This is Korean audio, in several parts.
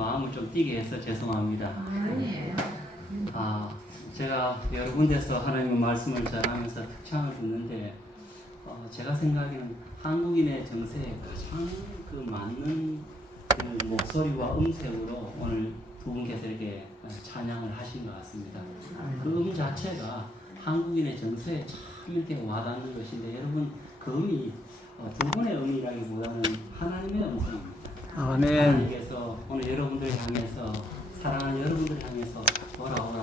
마음을 좀 뛰게 해서 죄송합니다. 제가 여러 군데서 하나님의 말씀을 전하면서 특창을 듣는데 제가 생각에는 한국인의 정세에 가장 맞는 그 목소리와 음색으로 오늘 두 분께서 이렇게 찬양을 하신 것 같습니다. 그 자체가 한국인의 정서에 참 이렇게 와닿는 것인데, 여러분 그 음이 두 분의 음이라기보다는 하나님의 음성입니다. 아멘. 하나님께서 오늘 여러분들을 향해서, 사랑하는 여러분들을 향해서 돌아오라,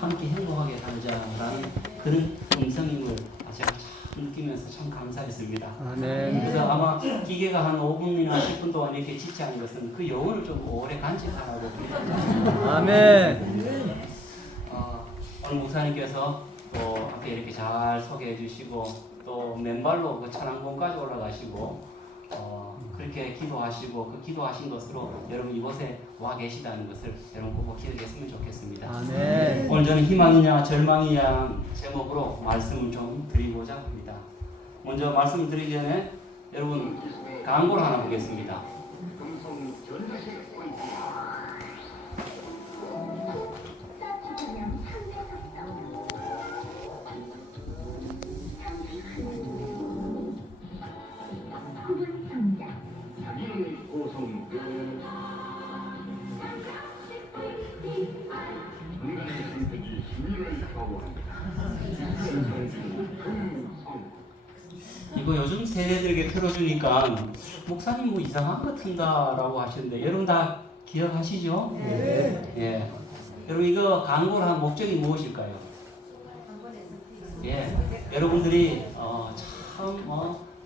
함께 행복하게 살자라는 그런 음성임을 제가 참 느끼면서 참 감사했습니다. 아멘. 그래서 아마 기계가 한 5분이나 10분 동안 이렇게 지체한 것은 그 영혼을 좀 오래 간직하라고 기도합니다. 아멘. 오늘 목사님께서 또 앞에 이렇게 잘 소개해 주시고 또 맨발로 그 천왕봉까지 올라가시고 그렇게 기도하시고 그 기도하신 것으로 여러분 이곳에 와 계시다는 것을 여러분 꼭 기억했으면 좋겠습니다. 아멘. 오늘 저는 희망이냐 절망이냐 제목으로 말씀을 좀 드리고자 합니다. 먼저 말씀 드리기 전에 여러분 광고를 하나 보겠습니다. 이거 요즘 세대들에게 틀어주니까 목사님 뭐 이상한 거 튼다라고 하시는데 여러분 다 기억하시죠? 네. 예. 여러분 이거 광고를 한 목적이 무엇일까요? 예. 여러분들이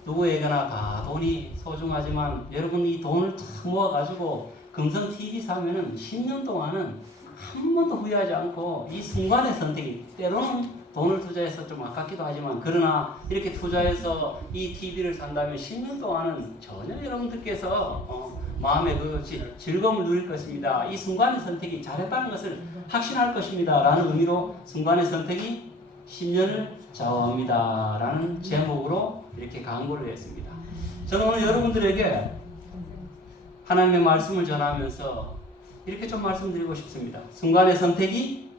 누구에게나 다 돈이 소중하지만 여러분 이 돈을 탁 모아가지고 금성 TV 사면은 10년 동안은 한 번도 후회하지 않고 이 순간의 선택이, 때로는 돈을 투자해서 좀 아깝기도 하지만 그러나 이렇게 투자해서 이 TV를 산다면 10년 동안은 전혀 여러분들께서 마음의 그 즐거움을 누릴 것입니다. 이 순간의 선택이 잘했다는 것을 확신할 것입니다 라는 의미로 순간의 선택이 10년을 좌우합니다 라는 제목으로 이렇게 광고를 했습니다. 저는 오늘 여러분들에게 하나님의 말씀을 전하면서 이렇게 좀 말씀드리고 싶습니다. 순간의 선택이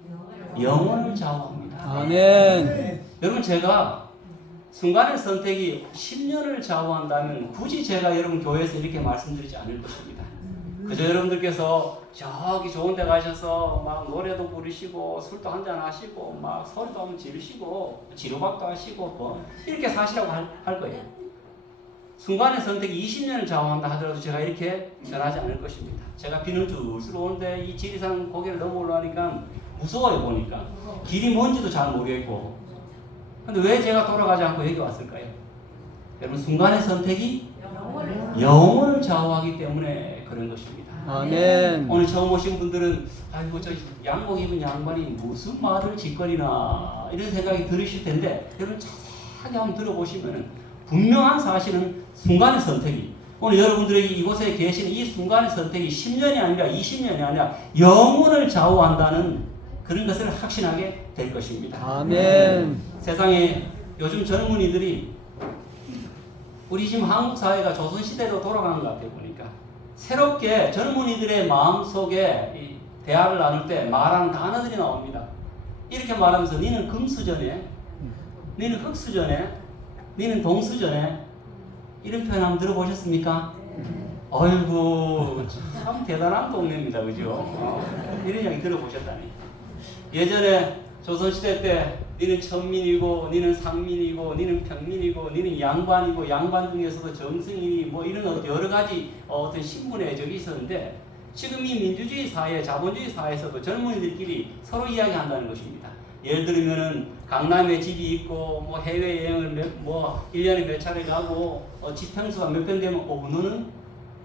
영혼을 좌우합니다. 아멘. 여러분 제가 순간의 선택이 10년을 좌우한다면 굳이 제가 여러분 교회에서 이렇게 말씀드리지 않을 것입니다. 그저 여러분들께서 저기 좋은 데 가셔서 막 노래도 부르시고 술도 한잔 하시고 막 소리도 한번 지르시고 지루박도 하시고 뭐 이렇게 사시라고 할 거예요. 순간의 선택이 20년을 좌우한다 하더라도 제가 이렇게 전하지 않을 것입니다. 제가 비는 줄줄 오는데 이 지리산 고개를 넘어 올라가니까 무서워요. 보니까 길이 뭔지도 잘 모르겠고. 근데 왜 제가 돌아가지 않고 여기 왔을까요? 여러분 순간의 선택이 영혼을 좌우하기 때문에 그런 것입니다. 아멘. 오늘 처음 오신 분들은 아이고 저 양복 입은 양반이 무슨 말을 짓거리나 이런 생각이 들으실 텐데, 여러분 자세하게 한번 들어보시면은 분명한 사실은 순간의 선택이, 오늘 여러분들에게 이곳에 계신 이 순간의 선택이 10년이 아니라 20년이 아니라 영혼을 좌우한다는 그런 것을 확신하게 될 것입니다. 아멘. 세상에 요즘 젊은이들이, 우리 지금 한국 사회가 조선시대로 돌아가는 것 같아요. 보니까 새롭게 젊은이들의 마음속에 이 대화를 나눌 때 말하는 단어들이 나옵니다. 이렇게 말하면서 니는 금수저네, 니는 흙수저네, 니는 동수저네, 이런 표현 한번 들어보셨습니까? 어이구 참 대단한 동네입니다. 그죠? 이런 이야기 들어보셨다니. 예전에 조선시대 때 니는 천민이고 니는 상민이고 니는 평민이고 니는 양반이고 양반 중에서도 정승이니 뭐 이런 여러 가지 어떤 신분의 적이 있었는데, 지금 이 민주주의 사회, 자본주의 사회에서도 젊은이들끼리 서로 이야기한다는 것입니다. 예를 들면은 강남에 집이 있고 뭐 해외여행을 1년에 몇 차례 가고 지평수가 몇 편 되면 너는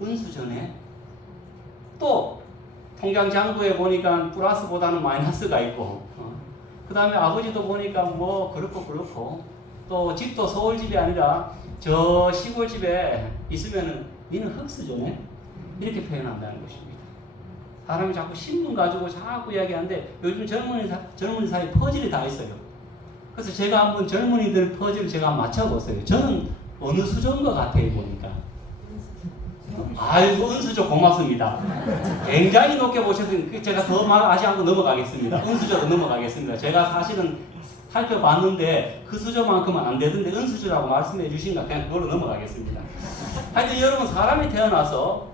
은수저네. 또 통장장부에 보니까 플러스보다는 마이너스가 있고 그 다음에 아버지도 보니까 뭐 그렇고 또 집도 서울집이 아니라 저 시골집에 있으면은 니는 흙수저네, 이렇게 표현한다는 것입니다. 사람이 자꾸 신분 가지고 자꾸 이야기하는데 요즘 젊은이 사이에 퍼즐이 다 있어요. 그래서 제가 한번 젊은이들 퍼즐을 제가 맞춰봤어요. 저는 어느 수저인 것 같아요 보니까. 아이고 은수저 고맙습니다. 굉장히 높게 보셨으니 제가 더 말하지 않고 넘어가겠습니다. 은수저로 넘어가겠습니다. 제가 사실은 살펴봤는데 그 수저만큼은 안 되던데 은수저라고 말씀해 주신가 그냥 그걸로 넘어가겠습니다. 하여튼 여러분 사람이 태어나서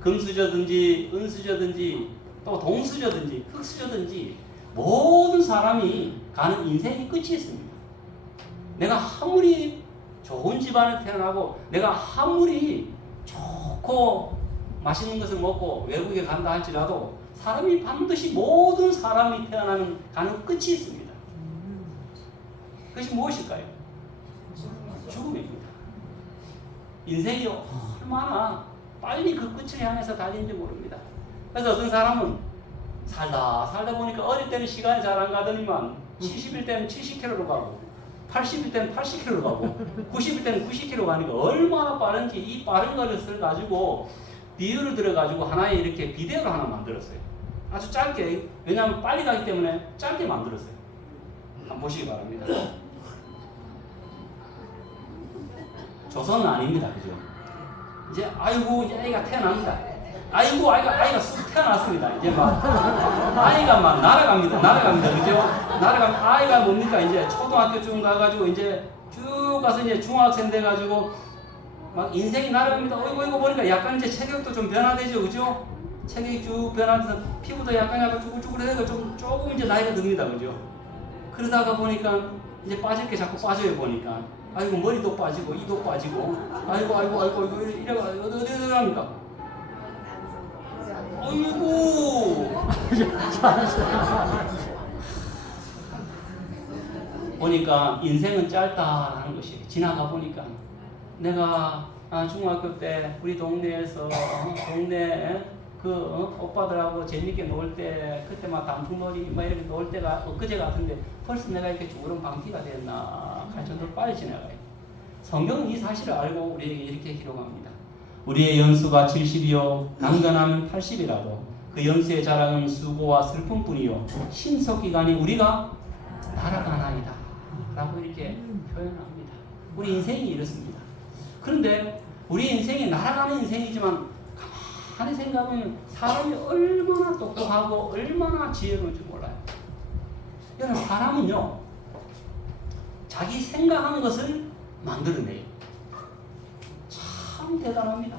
금수저든지 은수저든지 또 동수저든지 흙수저든지 모든 사람이 가는 인생이 끝이 있습니다. 내가 아무리 좋은 집안에 태어나고 내가 아무리 좋고 맛있는 것을 먹고 외국에 간다 할지라도 사람이 반드시 모든 사람이 태어나는 가는 끝이 있습니다. 그것이 무엇일까요? 죽음입니다. 인생이 얼마나 빨리 그 끝을 향해서 달리는지 모릅니다. 그래서 어떤 사람은 살다 보니까 어릴 때는 시간이 잘 안 가더니만 70일 때는 70km로 가고 80일 때는 80km로 가고 90일 때는 90km 가니까 얼마나 빠른지 이 빠른 것을 가지고 비유를 들어가지고 하나의 이렇게 비디오를 하나 만들었어요. 아주 짧게, 왜냐하면 빨리 가기 때문에 짧게 만들었어요. 한번 보시기 바랍니다. 조선은 아닙니다. 그죠? 이제 아이고 이제 아이가 태어납니다. 아이고 아이가 쑥 태어났습니다. 이제 막 아이가 막 날아갑니다. 그죠? 아이가 뭡니까? 이제 초등학교쯤 가가지고 이제 쭉 가서 이제 중학생 돼가지고 막 인생이 날아갑니다. 어이구 보니까 약간 이제 체격도 좀 변화되죠, 그죠? 체격이 쭉 변하면서 피부도 약간 쭈글쭈글해서 조금 이제 나이가 듭니다, 그죠? 그러다가 보니까 이제 빠질 게 자꾸 빠져요 보니까. 아이고 머리도 빠지고 이도 빠지고 아이고 이래가 어디 갑니까? 아이고 보니까 인생은 짧다라는 것이 지나가 보니까 내가 중학교 때 우리 동네에서 동네 오빠들하고 재밌게 놀 때 그때 막 단풍놀이 막 이렇게 놀 때가 엊그제 같은데 벌써 내가 이렇게 주름 방티가 됐나 할 정도로 빨리 지나가요. 성경은 이 사실을 알고 우리에게 이렇게 기록합니다. 우리의 연수가 70이요 강건하면 80이라도 그 연수의 자랑은 수고와 슬픔뿐이요 신속기간이 우리가 날아가나이다 라고 이렇게 표현합니다. 우리 인생이 이렇습니다. 그런데 우리 인생이 날아가는 인생이지만 가만히 생각하면 사람이 얼마나 똑똑하고 얼마나 지혜로운지 몰라요. 여러분 사람은요 자기 생각하는 것을 만들어내요. 참 대단합니다.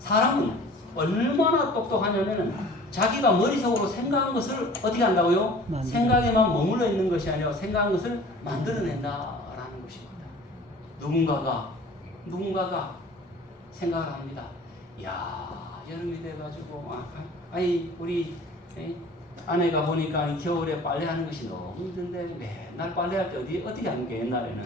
사람은 얼마나 똑똑하냐면은 자기가 머릿속으로 생각한 것을 어떻게 한다고요? 생각에만 머물러 있는 것이 아니라 생각한 것을 만들어낸다라는 것입니다. 누군가가 생각을 합니다. 야 여름이 돼가지고 아니 우리 아내가 보니까 겨울에 빨래하는 것이 너무 힘든데 맨날 빨래할 때 어떻게 하는 게 옛날에는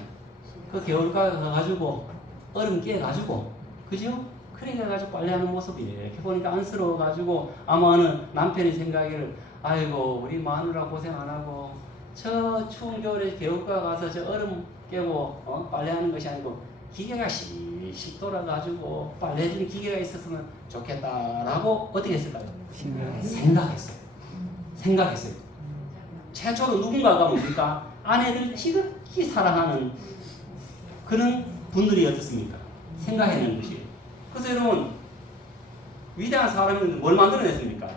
그 겨울가에 가가지고 얼음 깨가지고 그죠? 그렇게 해가지고 빨래하는 모습이 이렇게 보니까 안쓰러워가지고 아마 어느 남편이 생각하기를 아이고 우리 마누라 고생 안 하고 저 추운 겨울에 겨울가 가서 저 얼음 깨고 빨래하는 것이 아니고 기계가 씩 돌아가지고 빨래해주는 기계가 있었으면 좋겠다라고 어떻게 했을까요? 생각했어요. 최초로 누군가가 뭡니까? 아내를 지극히 사랑하는 그런 분들이 어떻습니까? 생각해내는 것이에요. 그래서 여러분 위대한 사람은 뭘 만들어냈습니까?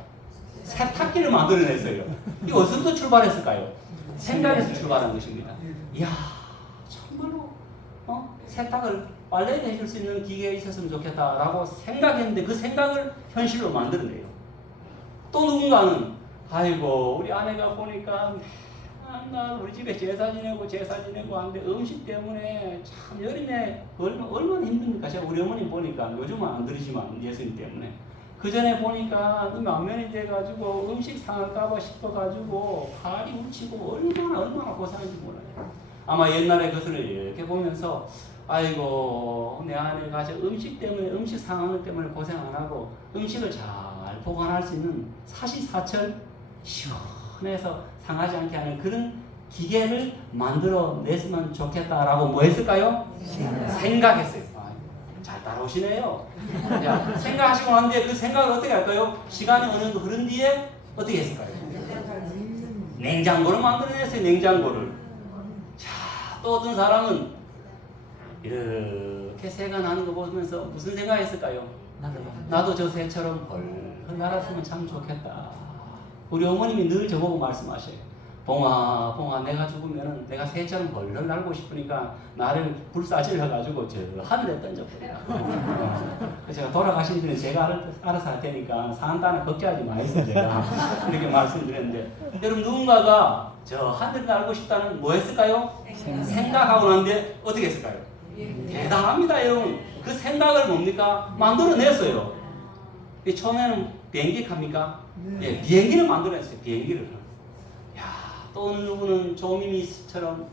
세탁기를 만들어냈어요. 이거 어디서부터 출발했을까요? 생각에서 출발한 것입니다. 이야 정말로 세탁을 빨래를 해줄 수 있는 기계가 있었으면 좋겠다라고 생각했는데 그 생각을 현실로 만들어내요. 또 누군가는 아이고 우리 아내가 보니까 나 우리 집에 제사 지내고 하는데 음식 때문에 참 여름에 얼마나 힘듭니까? 제가 우리 어머니 보니까 요즘은 안 들으시면 예수님 때문에 그 전에 보니까 망면이 돼가지고 음식 상할까봐 싶어가지고 발이 뭉치고 얼마나 고생한지 몰라요. 아마 옛날에 그것을 이렇게 보면서 아이고 내 아내가 저 음식 상하는 때문에 고생 안 하고 음식을 잘 보관할 수 있는 사시사철 시원해서 상하지 않게 하는 그런 기계를 만들어냈으면 좋겠다라고 뭐 했을까요? 생각했어요. 잘 따라오시네요. 생각하시고 난 뒤에 그 생각을 어떻게 할까요? 시간이 어느 정도 흐른 뒤에 어떻게 했을까요? 냉장고를 만들어냈어요. 냉장고를. 자, 또 어떤 사람은 이렇게 새가 나는 거 보면서 무슨 생각했을까요? 나도 저 새처럼 벌 날았으면 참 좋겠다. 우리 어머님이 늘 저보고 말씀하셔요. 봉아, 봉아, 내가 죽으면 내가 새처럼 벌을 날고 싶으니까 나를 불사질러가지고 저 하늘에 던져버리라. 제가 돌아가신 분은 제가 알아서 할 테니까 산다는 걱정하지 마이소 제가 이렇게 말씀드렸는데, 여러분 누군가가 저 하늘을 날고 싶다는 뭐 했을까요? 생각하고 났는데 어떻게 했을까요? 대단합니다 여러분. 그 생각을 뭡니까? 만들어냈어요. 처음에는 비행기 합니까? 예, 비행기를 만들어냈어요. 비행기를. 야, 또 어느 누구는 조미미처럼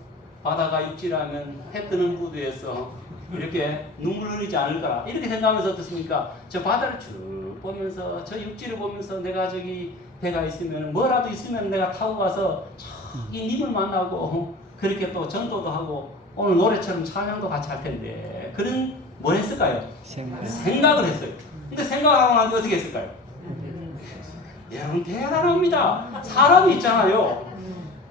바다가 육지라면 해 뜨는 부두에서 이렇게 눈물 흘리지 않을까 이렇게 생각하면서 어떻습니까? 저 바다를 쭉 보면서 저 육지를 보면서 내가 저기 배가 있으면 뭐라도 있으면 내가 타고 가서 이 님을 만나고 그렇게 또 전도도 하고 오늘 노래처럼 찬양도 같이 할 텐데, 그런 뭘 했을까요? 생각을 했어요. 근데 생각하고 나서 어떻게 했을까요? 여러분 대단합니다. 사람이 있잖아요.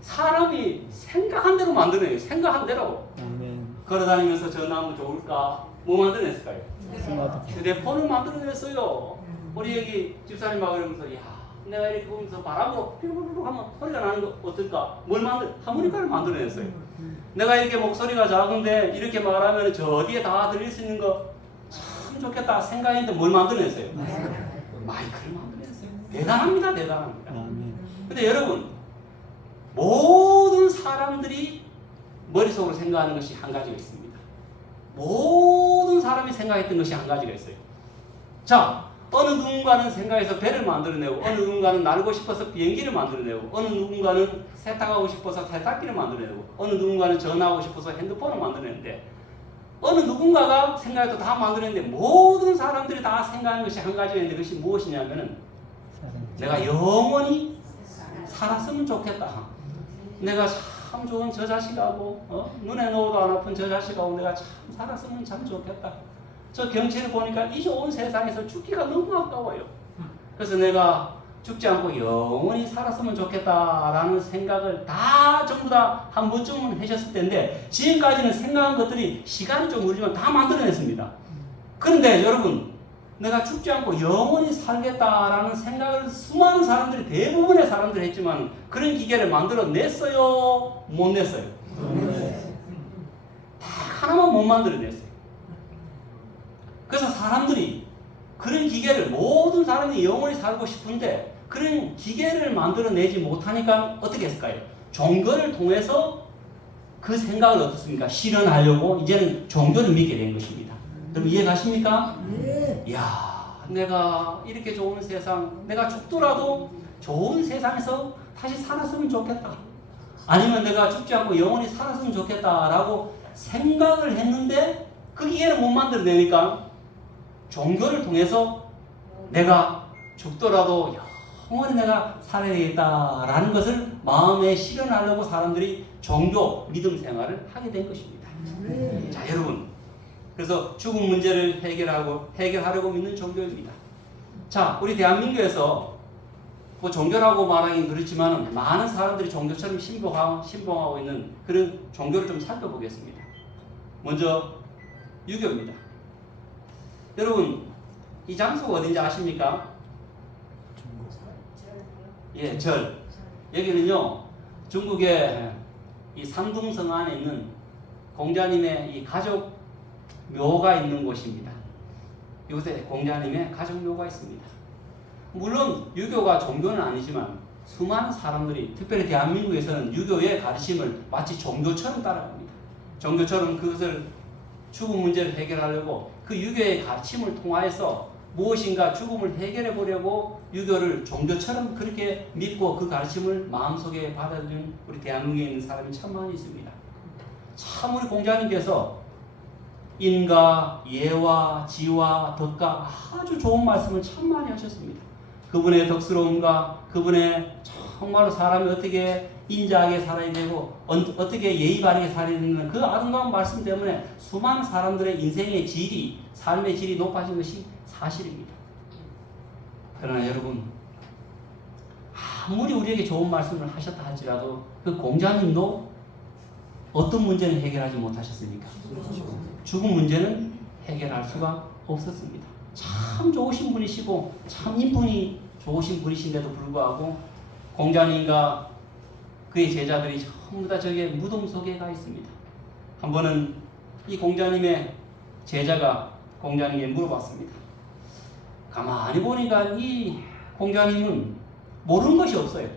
사람이 생각한 대로 만드네요. 생각한 대로. 걸어다니면서 저 나무 좋을까? 뭐 만들어냈을까요? 휴대폰을 만들어냈어요. 우리 여기 집사님하고 이러면서 야, 내가 이렇게 보면서 바람으로 삐루루루 하면 소리가 나는 거 어떨까? 뭘 하모니카를 만들어냈어요. 내가 이렇게 목소리가 작은데 이렇게 말하면 저 어디에 다 들릴 수 있는 거 참 좋겠다 생각했는데 뭘 만들어냈어요? 마이크를 만들어냈어요. 대단합니다. 대단합니다. 근데 여러분, 모든 사람들이 머릿속으로 생각하는 것이 한 가지가 있습니다. 모든 사람이 생각했던 것이 한 가지가 있어요. 자, 어느 누군가는 생각해서 배를 만들어내고, 어느 누군가는 날고 싶어서 비행기를 만들어내고, 어느 누군가는 세탁하고 싶어서 세탁기를 만들어내고, 어느 누군가는 전화하고 싶어서 핸드폰을 만들어내는데, 어느 누군가가 생각해도 다 만들어내는데, 모든 사람들이 다 생각하는 것이 한 가지가 있는데, 그것이 무엇이냐면은 내가 영원히 살았으면 좋겠다. 내가 참 좋은 저 자식하고 눈에 넣어도 안 아픈 저 자식하고 내가 참 살았으면 참 좋겠다. 저 경치를 보니까 이 좋은 세상에서 죽기가 너무 아까워요. 그래서 내가 죽지 않고 영원히 살았으면 좋겠다라는 생각을 다 전부 다 한 번쯤은 하셨을 텐데, 지금까지는 생각한 것들이 시간이 좀 오르지만 다 만들어냈습니다. 그런데 여러분, 내가 죽지 않고 영원히 살겠다라는 생각을 수많은 사람들이, 대부분의 사람들이 했지만 그런 기계를 만들어냈어요? 못 냈어요? 딱 하나만 못 만들어냈어요. 그래서 사람들이 그런 기계를, 모든 사람이 영원히 살고 싶은데 그런 기계를 만들어내지 못하니까 어떻게 했을까요? 종교를 통해서 그 생각을 어떻습니까? 실현하려고 이제는 종교를 믿게 된 것입니다. 여러분 이해가십니까? 이야, 내가 이렇게 좋은 세상, 내가 죽더라도 좋은 세상에서 다시 살았으면 좋겠다. 아니면 내가 죽지 않고 영원히 살았으면 좋겠다라고 생각을 했는데 그 기계를 못 만들어내니까 종교를 통해서 내가 죽더라도 영원히 내가 살아야 되겠다라는 것을 마음에 실현하려고 사람들이 종교, 믿음 생활을 하게 된 것입니다. 자, 여러분, 그래서 죽음 문제를 해결하려고 믿는 종교입니다. 자, 우리 대한민국에서 뭐 종교라고 말하긴 그렇지만 많은 사람들이 종교처럼 신봉하고 있는 그런 종교를 좀 살펴보겠습니다. 먼저 유교입니다. 여러분, 이 장소가 어딘지 아십니까? 예, 절. 여기는요, 중국의 이 산둥성 안에 있는 공자님의 이 가족 묘가 있는 곳입니다. 이곳에 공자님의 가족 묘가 있습니다. 물론 유교가 종교는 아니지만 수많은 사람들이, 특별히 대한민국에서는 유교의 가르침을 마치 종교처럼 따라갑니다. 종교처럼 그것을 죽음 문제를 해결하려고 그 유교의 가르침을 통하여서 무엇인가 죽음을 해결해 보려고 유교를 종교처럼 그렇게 믿고 그 가르침을 마음속에 받아들인 우리 대한민국에 있는 사람이 참 많이 있습니다. 참 우리 공자님께서 인과, 예와, 지와, 덕과 아주 좋은 말씀을 참 많이 하셨습니다. 그분의 덕스러움과 그분의 정말로 사람이 어떻게 인자하게 살아야 되고 어떻게 예의 바르게 살아야 되는 그 아름다운 말씀 때문에 수많은 사람들의 인생의 질이, 삶의 질이 높아진 것이 사실입니다. 그러나 여러분, 아무리 우리에게 좋은 말씀을 하셨다 할지라도 그 공자님도 어떤 문제는 해결하지 못하셨습니까? 죽음 문제는 해결할 수가 없었습니다. 참 좋으신 분이시고 참 인품이 좋으신 분이신데도 불구하고 공자님과 그의 제자들이 전부 다 저게 무덤 속에 가 있습니다. 한 번은 이 공자님의 제자가 공자님에게 물어봤습니다. 가만히 보니까 이 공자님은 모르는 것이 없어요.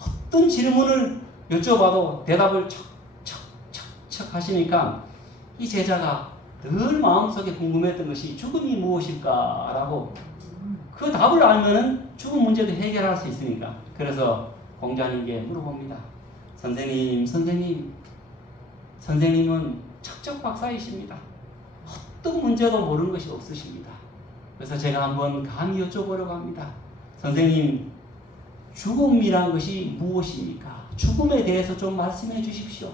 어떤 질문을 여쭤봐도 대답을 척척척척 하시니까 이 제자가 늘 마음속에 궁금했던 것이 죽음이 무엇일까라고 그 답을 알면은 죽음 문제도 해결할 수 있으니까 그래서 공자님께 물어봅니다. 선생님은 척척 박사이십니다. 어떤 문제도 모르는 것이 없으십니다. 그래서 제가 한번 감히 여쭤보려고 합니다. 선생님, 죽음이란 것이 무엇입니까? 죽음에 대해서 좀 말씀해 주십시오.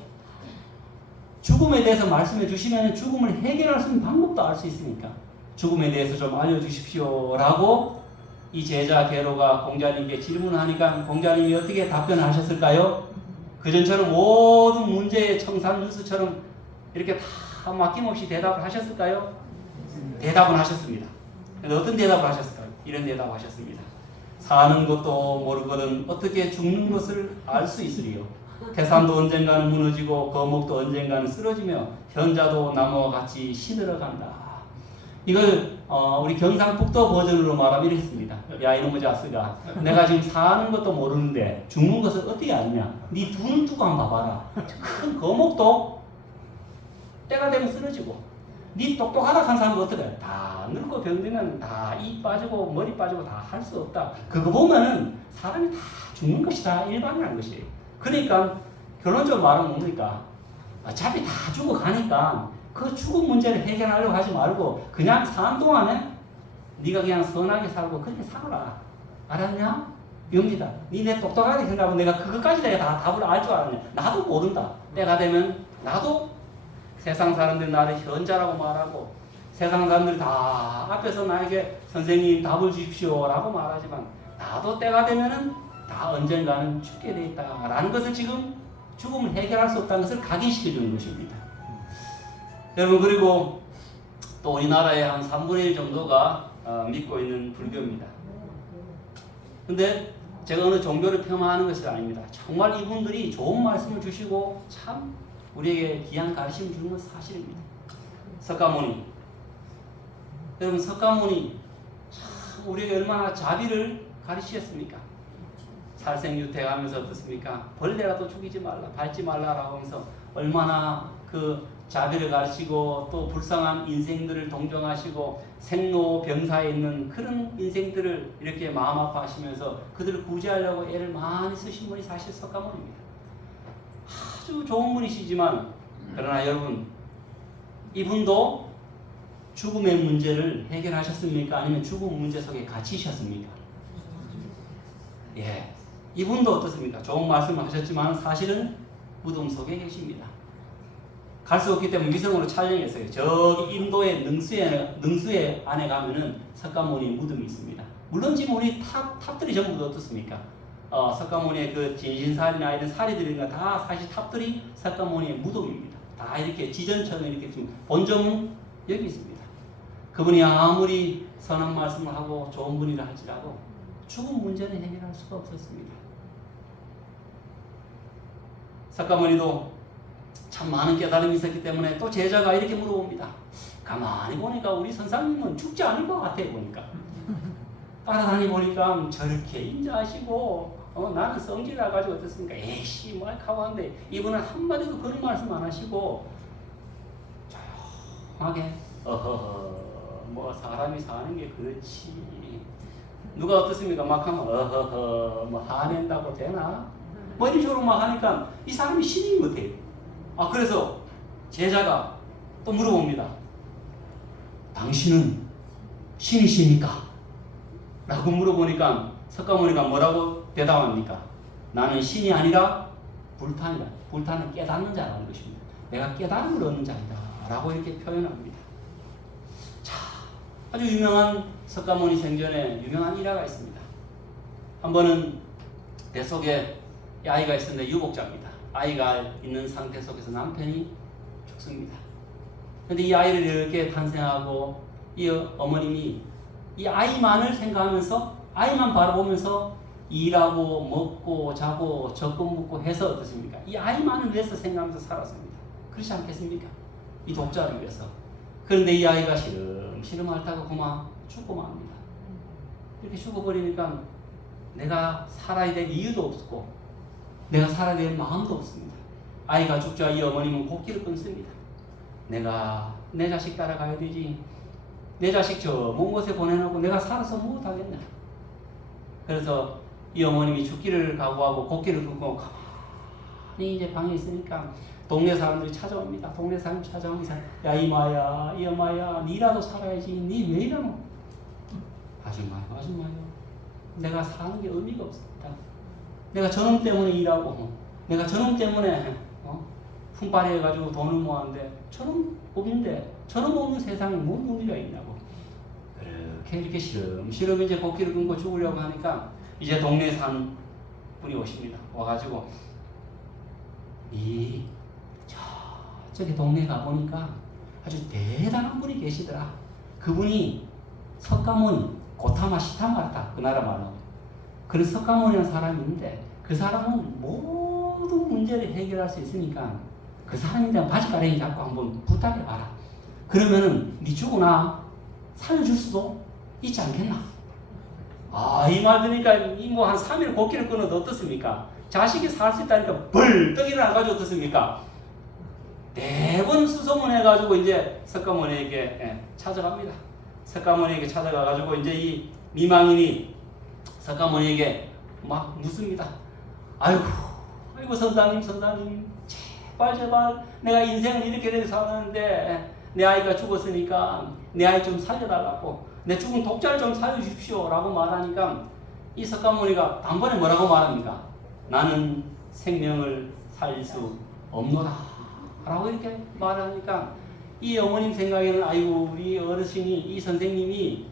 죽음에 대해서 말씀해 주시면 죽음을 해결할 수 있는 방법도 알 수 있으니까 죽음에 대해서 좀 알려주십시오 라고 이 제자 게로가 공자님께 질문하니까 공자님이 어떻게 답변을 하셨을까요? 그전처럼 모든 문제의 청산 뉴스처럼 이렇게 다 막힘없이 대답을 하셨을까요? 대답은 하셨습니다. 근데 어떤 대답을 하셨을까요? 이런 대답을 하셨습니다. 사는 것도 모르거든 어떻게 죽는 것을 알 수 있으리요. 태산도 언젠가는 무너지고 거목도 언젠가는 쓰러지며 현자도 나무와 같이 시들어간다. 이걸 우리 경상북도 버전으로 말하면 이랬습니다. 야 이놈의 자스가 내가 지금 사는 것도 모르는데 죽는 것을 어떻게 아느냐. 네 두 눈 뜨고 한번 봐봐라. 큰 거목도 때가 되면 쓰러지고 네 똑똑하다 한 사람은 어떻게 해? 다 늙고 병들면 다 입 빠지고 머리 빠지고 다 할 수 없다. 그거 보면은 사람이 다 죽는 것이 다 일반이라는 것이에요. 그러니까 결론적으로 말하면 뭡니까? 어차피 다 죽어가니까 그 죽음 문제를 해결하려고 하지 말고 그냥 사는 동안에 네가 그냥 선하게 살고 그렇게 살아라. 알았냐? 이겁니다. 니네 똑똑하게 생각하고 내가 그것까지 내가 다 답을 알 줄 알았냐? 나도 모른다. 때가 되면 나도 세상 사람들이 나를 현자라고 말하고 세상 사람들이 다 앞에서 나에게 선생님 답을 주십시오 라고 말하지만 나도 때가 되면은 다 언젠가는 죽게 돼 있다라는 것을 지금 죽음을 해결할 수 없다는 것을 각인시켜 주는 것입니다. 여러분 그리고 또 우리나라의 한 3분의 1 정도가 믿고 있는 불교입니다. 근데 제가 어느 종교를 폄하하는 것이 아닙니다. 정말 이분들이 좋은 말씀을 주시고 참 우리에게 귀한 가르침을 주는 건 사실입니다. 석가모니 여러분 석가모니 참 우리에게 얼마나 자비를 가르치셨습니까? 살생유택하면서 어떻습니까? 벌레라도 죽이지 말라, 밟지 말라라고 하면서 얼마나 그 자비를 가르치고 또 불쌍한 인생들을 동정하시고 생로병사에 있는 그런 인생들을 이렇게 마음 아파하시면서 그들을 구제하려고 애를 많이 쓰신 분이 사실 석가모니입니다. 아주 좋은 분이시지만 그러나 여러분 이분도 죽음의 문제를 해결하셨습니까? 아니면 죽음 문제 속에 갇히셨습니까? 예, 이분도 어떻습니까? 좋은 말씀을 하셨지만 사실은 무덤 속에 계십니다. 갈 수 없기 때문에 위성으로 촬영했어요. 저기 인도의 능수에 안에 가면은 석가모니 무덤이 있습니다. 물론 지금 우리 탑들이 전부 다 어떻습니까? 석가모니의 그 진신살이나 이런 사리들이나 다 사실 탑들이 석가모니의 무덤입니다. 다 이렇게 지전처럼 이렇게 지금 본점은 여기 있습니다. 그분이 아무리 선한 말씀을 하고 좋은 분이라 할지라도 죽음 문제는 해결할 수가 없었습니다. 석가모니도 참 많은 깨달음이 있었기 때문에 또 제자가 이렇게 물어봅니다. 가만히 보니까 우리 선생님은 죽지 않을 것 같아 보니까. 따라다니 보니까 저렇게 인자하시고 나는 성질 나가지고 어떻습니까? 에이씨 뭐 하고 하는데 이분은 한마디도 그런 말씀 안 하시고 조용하게 뭐 사람이 사는 게 그렇지. 누가 어떻습니까? 막 하면 뭐 화낸다고 되나? 뭐 이런 식으로 막 하니까 이 사람이 신인 것 같아요. 그래서 제자가 또 물어봅니다. 당신은 신이십니까? 라고 물어보니까 석가모니가 뭐라고 대답합니까? 나는 신이 아니라 불탄이다. 불탄은 깨닫는 자라는 것입니다. 내가 깨달음을 얻는 자이다. 라고 이렇게 표현합니다. 자, 아주 유명한 석가모니 생전에 유명한 일화가 있습니다. 한 번은 뱃속에 아이가 있었는데 유복자입니다. 아이가 있는 상태 속에서 남편이 죽습니다. 그런데 이 아이를 이렇게 탄생하고 이 어머님이 이 아이만을 생각하면서 아이만 바라보면서 일하고 먹고 자고 적금 묻고 해서 어떻습니까? 이 아이만을 위해서 생각하면서 살았습니다. 그렇지 않겠습니까? 이 독자를 위해서. 그런데 이 아이가 시름시름 앓다가 그만 죽고 맙니다. 이렇게 죽어버리니까 내가 살아야 될 이유도 없고 내가 살아야 될 마음도 없습니다. 아이가 죽자 이 어머님은 곡기를 끊습니다. 내가 내 자식 따라가야 되지. 내 자식 저 먼 곳에 보내놓고 내가 살아서 못하겠냐. 그래서 이 어머님이 죽기를 각오하고 곡기를 끊고 가만히 이제 방에 있으니까 동네 사람들이 찾아옵니다. 동네 사람 찾아오면서 야 이마야 이 엄마야 니라도 살아야지. 니 왜 이러노? 아줌마요. 내가 사는 게 의미가 없습니다. 내가 저놈 때문에 일하고 내가 저놈 때문에 품팔이해가지고 돈을 모았는데 저놈 없는데 저놈 없는 세상에 뭔 의미가 있냐고. 그렇게 이렇게 시름 이제 곡기를 끊고 죽으려고 하니까 이제 동네에 산 분이 오십니다. 와가지고 저기 동네에 가보니까 아주 대단한 분이 계시더라. 그분이 석가모니 고타마 시타마르타 그 나라 말로 그런 석가모니라는 사람이 있는데 그 사람은 모든 문제를 해결할 수 있으니까 그 사람에 대한 바지가랭이 잡고 한번 부탁해봐라. 그러면은 네 죽으나 살려줄 수도 있지 않겠나? 이 말 들으니까 뭐 한 3일 곡기를 끊어도 어떻습니까? 자식이 살 수 있다니까 벌떡 일어나가지고 어떻습니까? 4번 수소문해가지고 이제 석가모니에게 찾아갑니다. 석가모니에게 찾아가가지고 이제 이 미망인이 석가모니에게 막 묻습니다. 아이고 선장님 제발 내가 인생을 이렇게 살았는데 내 아이가 죽었으니까 내 아이 좀 살려달라고 내 죽은 독자를 좀 살려주십시오 라고 말하니까 이 석가모니가 단번에 뭐라고 말합니까? 나는 생명을 살릴 수 없노라 라고 이렇게 말하니까 이 어머님 생각에는 아이고 우리 어르신이 이 선생님이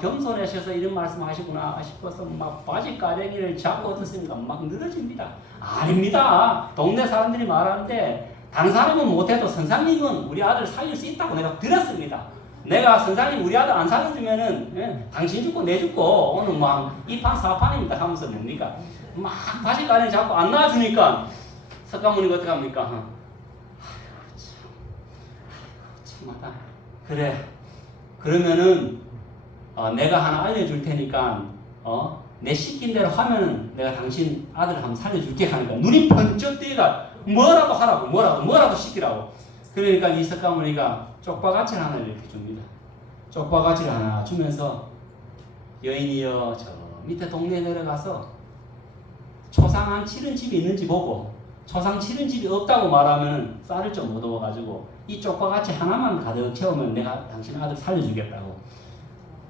겸손하셔서 이런 말씀하시구나 싶어서 막 바지 가랭이를 잡고 어떻습니까? 막 늘어집니다. 아닙니다. 동네 사람들이 말하는데 다른 사람은 못해도 선생님은 우리 아들 살릴 수 있다고 내가 들었습니다. 내가 선생님 우리 아들 안 살려주면은 당신 죽고 내 죽고 오늘 막 이판 사판입니다 하면서 뭡니까? 막 바지 가랭이 잡고 안 놔주니까 석가모니가 어떻게 합니까? 참하다. 그래. 그러면은 내가 하나 알려줄 테니까 내 시킨 대로 하면은 내가 당신 아들 한번 살려줄게 하니까 눈이 번쩍 뜨니까 뭐라도 하라고 뭐라도 시키라고. 그러니까 이 석가모니가 쪽박아치를 하나 이렇게 줍니다. 쪽박아치를 하나 주면서 여인이여 저 밑에 동네에 내려가서 초상 치른 집이 있는지 보고 초상 치른 집이 없다고 말하면 쌀을 좀 얻어가지고 이 쪽박아치 하나만 가득 채우면 내가 당신 아들 살려주겠다고.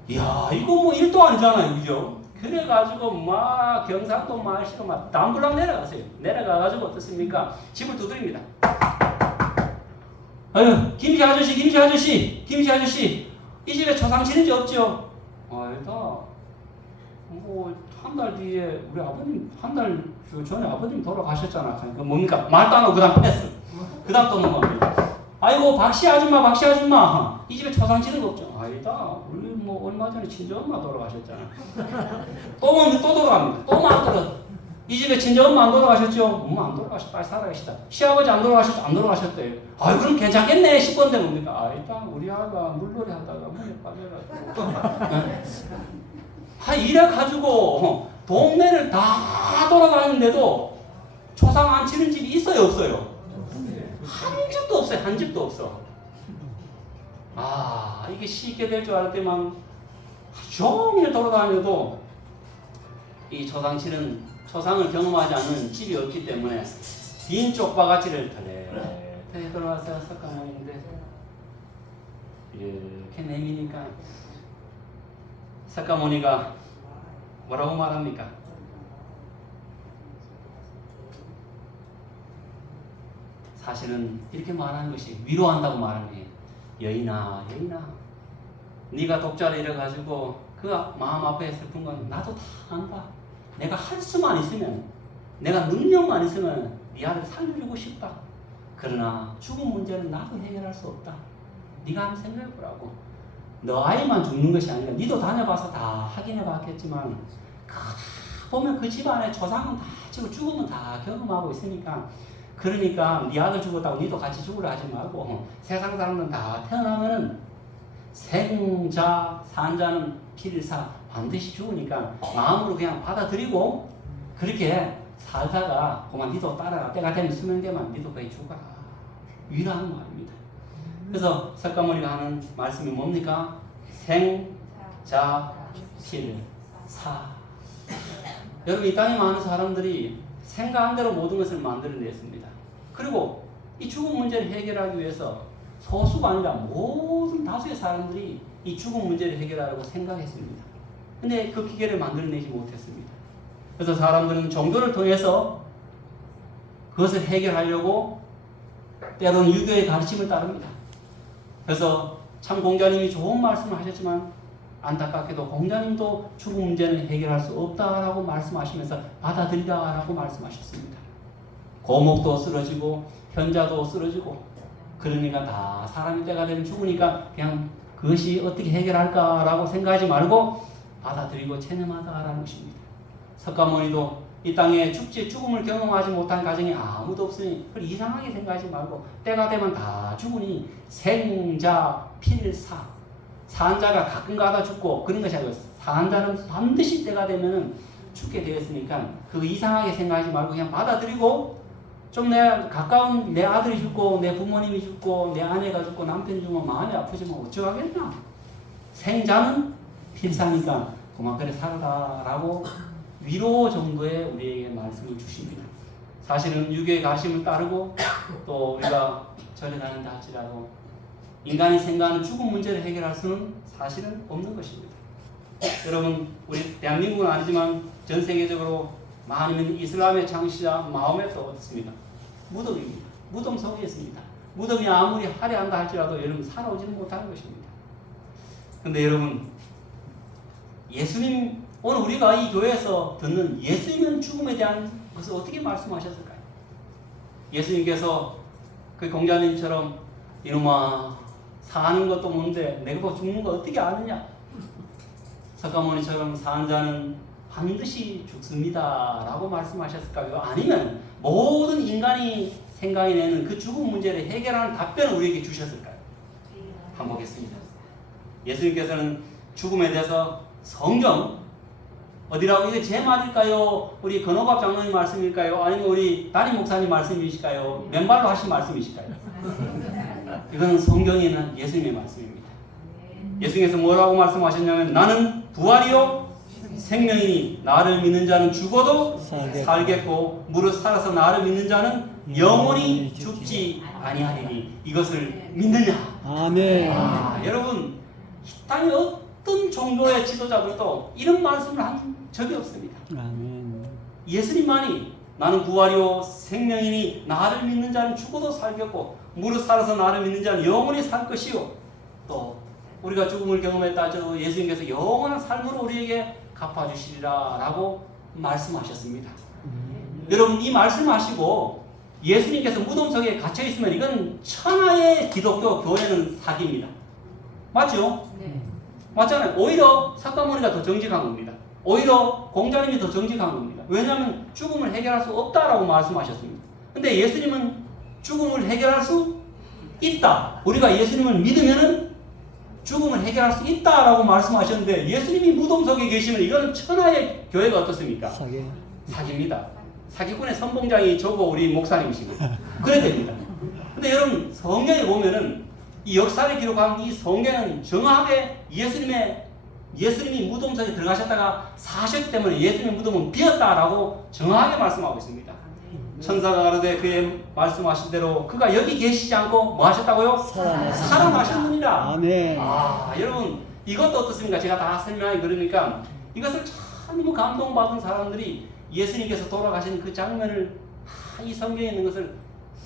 이야 이거 뭐 일도 아니잖아요, 그죠? 그래가지고 막 경상도 말씨로 막 담불락 내려가세요. 내려가가지고 어떻습니까? 집을 두드립니다. 아유 김씨 아저씨 이 집에 초상 치른 집 없죠? 아니다. 뭐 한 달 뒤에 우리 아버님 한 달 전에 아버님 돌아가셨잖아. 그러니까 뭡니까? 말도 안 하고 그 다음 패스. 그 다음 또 넘어갑니다. 아이고 박씨 아줌마 이 집에 초상 치는 거 없죠? 아니다. 우리 뭐 얼마 전에 친정엄마 돌아가셨잖아. 또 돌아갑니다. 또 막 돌아. 이 집에 친정엄마 안 돌아가셨죠? 엄마 안 돌아가셨다. 빨리 살아계시다. 시아버지 안 돌아가셨죠? 안 돌아가셨대요. 아이 그럼 괜찮겠네 싶었는데 뭡니까? 아니다. 우리 아가 물놀이 하다가 물에 빠져가지고 이래가지고 동네를 다 돌아다니는데도 초상 안 치는 집이 있어요 없어요? 한 집도 없어. 이게 쉽게 될 줄 알았더만 종일 돌아다녀도 이 초상을 경험하지 않는 집이 없기 때문에 빈 쪽바가지를 털에 들어와서 석가모니인데 이렇게 내미니까 석가모니가 뭐라고 말합니까? 사실은 이렇게 말하는 것이 위로한다고 말하는 거예요. 여인아 네가 독자를 잃어가지고 그 마음 앞에 슬픈 건 나도 다 안다. 내가 할 수만 있으면 내가 능력만 있으면 네 아들 살려주고 싶다. 그러나 죽은 문제는 나도 해결할 수 없다. 네가 한번 생각해보라고. 너 아이만 죽는 것이 아니라 니도 다녀봐서 다 확인해 봤겠지만 보면 그 집안의 조상은 다 지고 죽으면 다 경험하고 있으니까 그러니까 네 아들 죽었다고 니도 같이 죽으려 하지 말고 세상 사람들은 다 태어나면은 생자 산자는 필사 반드시 죽으니까 마음으로 그냥 받아들이고 그렇게 살다가 그만 니도 따라가 때가 되면 수명되면 니도 거의 죽어라 위로하는 말입니다. 그래서 석가모니가 하는 말씀이 뭡니까? 생자 필사. 여러분 이 땅에 많은 사람들이 생각한 대로 모든 것을 만들어냈습니다. 그리고 이 죽음 문제를 해결하기 위해서 소수가 아니라 모든 다수의 사람들이 이 죽음 문제를 해결하려고 생각했습니다. 근데 그 기계를 만들어내지 못했습니다. 그래서 사람들은 종교를 통해서 그것을 해결하려고 때로는 유교의 가르침을 따릅니다. 그래서 참 공자님이 좋은 말씀을 하셨지만 안타깝게도 공자님도 죽음 문제는 해결할 수 없다라고 말씀하시면서 받아들이다라고 말씀하셨습니다. 고목도 쓰러지고 현자도 쓰러지고 그러니까 다 사람이 때가 되면 죽으니까 그냥 그것이 어떻게 해결할까라고 생각하지 말고 받아들이고 체념하다라는 것입니다. 석가모니도 이 땅에 죽음을 경험하지 못한 가정이 아무도 없으니 그걸 이상하게 생각하지 말고 때가 되면 다 죽으니 생자 필사 산자가 가끔가다 죽고 그런 것이 아니고 산자는 반드시 때가 되면 죽게 되었으니까 그거 이상하게 생각하지 말고 그냥 받아들이고 좀 내 가까운 내 아들이 죽고 내 부모님이 죽고 내 아내가 죽고 남편이 죽으면 마음이 아프지만 어쩌겠나 생자는 필사니까 그만 그래 살아라라고 위로 정도의 우리에게 말씀을 주십니다. 사실은 유교의 가르침을 따르고 또 우리가 절에 다닌다 할지라도 인간이 생각하는 죽음 문제를 해결할 수는 사실은 없는 것입니다. 여러분 우리 대한민국은 아니지만 전 세계적으로 많은 이슬람의 창시자 마호메트 어떻습니까? 무덤입니다. 무덤 속에 있습니다. 무덤이 아무리 화려한다 할지라도 여러분 살아오지는 못하는 것입니다. 근데 여러분 예수님 오늘 우리가 이 교회에서 듣는 예수님은 죽음에 대한 것을 어떻게 말씀하셨을까요? 예수님께서 그 공자님처럼 이놈아 사는 것도 뭔데 내가 죽는 거 어떻게 아느냐? 석가모니처럼 사는 자는 반드시 죽습니다 라고 말씀하셨을까요? 아니면 모든 인간이 생각해내는 그 죽음 문제를 해결하는 답변을 우리에게 주셨을까요? 한번 보겠습니다. 예수님께서는 죽음에 대해서 성경 어디라고 이게 제 말일까요? 우리 건호갑 장로님 말씀일까요? 아니면 우리 담임 목사님 말씀이실까요? 맨발로 하신 말씀이실까요? 이거는 성경에 있는 예수님의 말씀입니다. 예수님께서 뭐라고 말씀하셨냐면 나는 부활이요 생명이니 나를 믿는 자는 죽어도 살겠고 무릇 살아서 나를 믿는 자는 영원히 죽지 아니하리니 이것을 믿느냐? 아멘. 여러분 이 땅에 어떤 종교의 지도자들도 이런 말씀을 한 적이 없습니다. 아멘. 예수님만이 나는 부활이요 생명이니 나를 믿는 자는 죽어도 살겠고 무릇 살아서 나를 믿는 자는 영원히 살 것이요 또 우리가 죽음을 경험했다 저 예수님께서 영원한 삶으로 우리에게 갚아주시리라 라고 말씀하셨습니다. 여러분 이 말씀하시고 예수님께서 무덤 속에 갇혀 있으면 이건 천하의 기독교 교회는 사기입니다. 맞죠? 네. 맞잖아요. 오히려 석가모니가 더 정직한 겁니다. 오히려 공자님이 더 정직한 겁니다. 왜냐하면 죽음을 해결할 수 없다라고 말씀하셨습니다. 근데 예수님은 죽음을 해결할 수 있다. 우리가 예수님을 믿으면은 죽음을 해결할 수 있다라고 말씀하셨는데 예수님이 무덤 속에 계시면 이거는 천하의 교회가 어떻습니까? 사기입니다. 사기꾼의 선봉장이 저고 우리 목사님이십니다. 그래야 됩니다. 근데 여러분 성경에 보면은 이 역사를 기록한 이 성경은 정확하게 예수님이 무덤 속에 들어가셨다가 사셨기 때문에 예수님의 무덤은 비었다라고 정확하게 말씀하고 있습니다. 천사가 가로되 그의 말씀하신 대로 그가 여기 계시지 않고 뭐 하셨다고요? 살아나셨느니라. 아멘. 여러분 이것도 어떻습니까? 제가 다 설명하기 그러니까 이것을 참 감동받은 사람들이 예수님께서 돌아가시는 그 장면을 이 성경에 있는 것을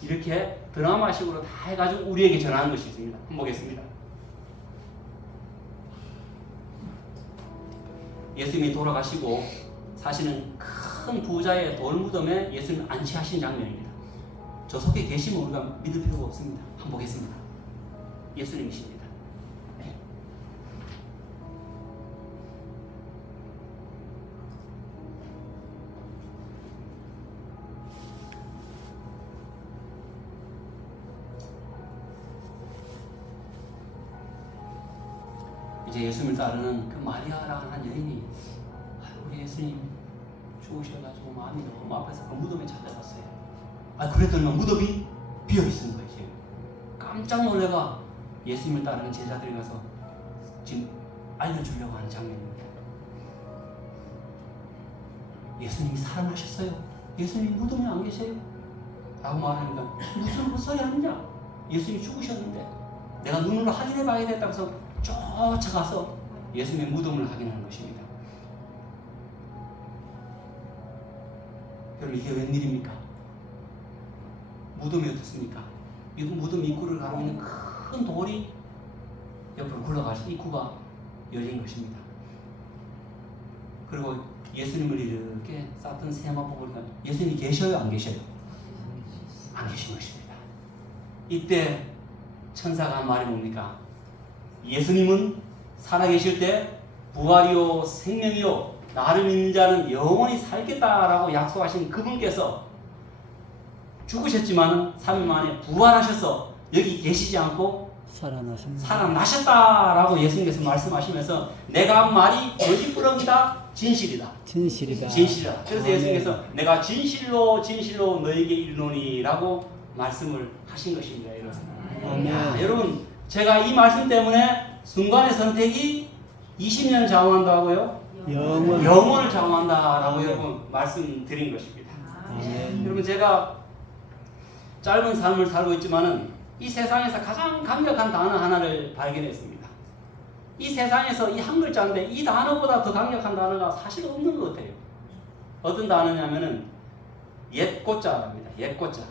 이렇게 드라마식으로 다 해가지고 우리에게 전하는 것이 있습니다. 한번 보겠습니다. 예수님이 돌아가시고 사실은 큰 부자의 돌무덤에 예수님 안치하신 장면입니다. 저 속에 계시면 우리가 믿을 필요가 없습니다. 한번 보겠습니다. 예수님이십니다. 이제 예수님을 따르는 그 마리아라는 한 여인이 우리 예수님 죽으셔가지고 마음이 너무 아파서 그 무덤에 찾아갔어요. 그랬더니 무덤이 비어 있는 거예요. 깜짝 놀래가 예수님을 따르는 제자들이 가서 지금 알려주려고 하는 장면입니다. 예수님이 살아나셨어요. 예수님 무덤에 안 계세요? 라고 말하니까 무슨 헛소리 하느냐? 예수님이 죽으셨는데 내가 눈으로 확인해 봐야 됐다면서 쫓아가서 예수님의 무덤을 확인하는 것입니다. 여러분, 이게 웬일입니까? 무덤이 어떻습니까? 이 무덤 입구를 가로 있는 큰 돌이 옆으로 굴러가서 입구가 열린 것입니다. 그리고 예수님을 이렇게 쌌던 세마포 보니까 예수님이 계셔요? 안 계셔요? 안 계신 것입니다. 이때 천사가 한 말이 뭡니까? 예수님은 살아계실 때 부활이요 생명이요 나를 믿는 자는 영원히 살겠다라고 약속하신 그분께서 죽으셨지만 3일 만에 부활하셔서 여기 계시지 않고 살아나셨다라고 예수님께서 말씀하시면서 내가 한 말이 거짓부렁이다 진실이다. 진실이다. 그래서 예수님께서 내가 진실로 너에게 이르노니라고 말씀을 하신 것입니다. 여러분, 제가 이 말씀 때문에 순간의 선택이 20년 장황한다고요? 영원을 장황한다라고 여러분 말씀드린 것입니다. 여러분, 제가 짧은 삶을 살고 있지만은 이 세상에서 가장 강력한 단어 하나를 발견했습니다. 이 세상에서 이 한 글자인데 이 단어보다 더 강력한 단어가 사실 없는 것 같아요. 어떤 단어냐면은 옛꽃자랍니다. 옛꽃자.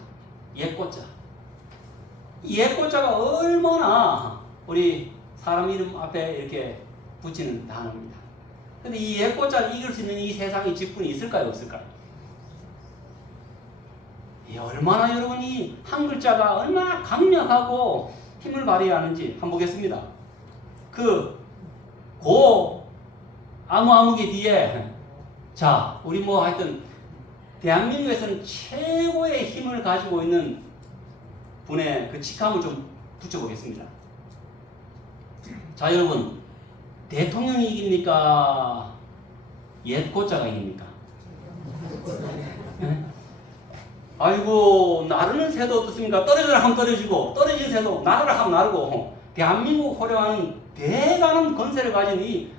이 옛꽃자가 얼마나 우리 사람 이름 앞에 이렇게 붙이는 단어입니다. 근데 이 옛꽃자를 이길 수 있는 이 세상에 직분이 있을까요? 없을까요? 얼마나 여러분이 한 글자가 얼마나 강력하고 힘을 발휘해야 하는지 한번 보겠습니다. 아무개 뒤에 우리 하여튼 대한민국에서는 최고의 힘을 가지고 있는 분의 그 직함을 좀 붙여보겠습니다. 여러분, 대통령이 이깁니까? 옛꽃자가 이깁니까? 아이고, 나르는 새도 어떻습니까? 떨어져라 하면 떨어지고 떨어지는 새도 나르라 하면 나르고 대한민국 호령하는 대단한 권세를 가진 이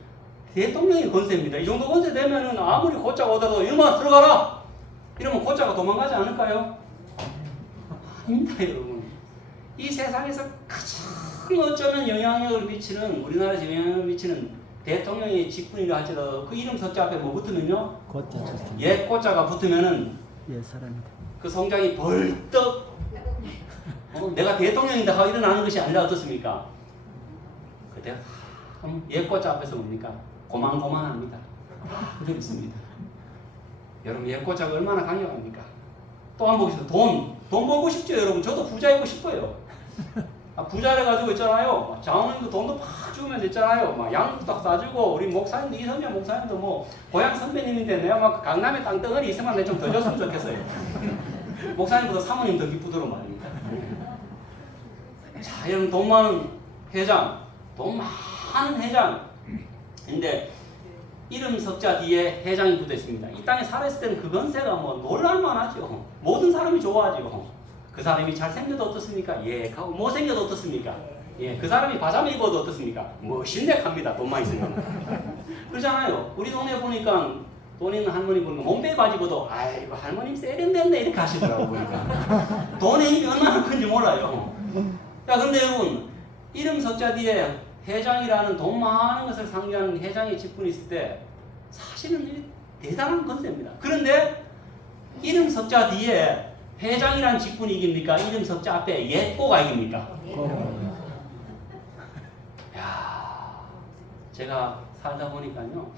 대통령의 권세입니다. 이 정도 권세 되면은 아무리 고자가 오더라도 이놈아 들어가라! 이러면 고자가 도망가지 않을까요? 아닙니다, 여러분. 이 세상에서 가장 어쩌면 영향력을 미치는, 우리나라에서 영향력을 미치는 대통령의 직분이라 할지라도 그 이름 석자 앞에 뭐 붙으면요? 옛 고자가 붙으면은 그 성장이 벌떡 내가 대통령이다 하고 일어나는 것이 아니라 어떻습니까? 그때 옛꽃자 앞에서 뭡니까? 고만고만합니다. 그대로 있습니다. 여러분, 옛꽃자가 얼마나 강력합니까? 또 한 번 보겠습니다. 돈 벌고 싶죠, 여러분. 저도 부자이고 싶어요. 부자를 가지고 있잖아요. 장모님도 돈도 팍 주면 있잖아요. 막 양도 딱 싸주고, 우리 목사님도, 이선재 목사님도 뭐 고향 선배님인데 내가 막 강남에 땅덩어리 있으면 내가 좀 더 줬으면 좋겠어요. 목사님보다 사모님 더 기쁘도록 말입니다. 여러분, 돈 많은 회장, 돈 많은 회장인데 이름 석자 뒤에 회장이 붙어 있습니다. 이 땅에 살아있을 때는 그 건세가 뭐 놀랄만하죠. 모든 사람이 좋아하죠. 그 사람이 잘생겨도 어떻습니까? 하고 못생겨도 어떻습니까? 그 사람이 바자매 입어도 어떻습니까? 멋있네 합니다. 돈만 있으면. 그러잖아요. 우리 동네 보니까 돈 있는 할머니 보니까 몸빼 바지 입어도 아이고 할머님 세련됐네 이렇게 하시더라고 보니까. 돈의 힘이 얼마나 큰지 몰라요. 그런데 여러분, 이름 석자 뒤에 회장이라는 돈 많은 것을 상징하는 회장의 직분이 있을 때 사실은 대단한 건세입니다. 그런데 이름 석자 뒤에 회장이라는 직분이 이깁니까? 이름 석자 앞에 옛꼬가 이깁니까? 제가 살다 보니까요,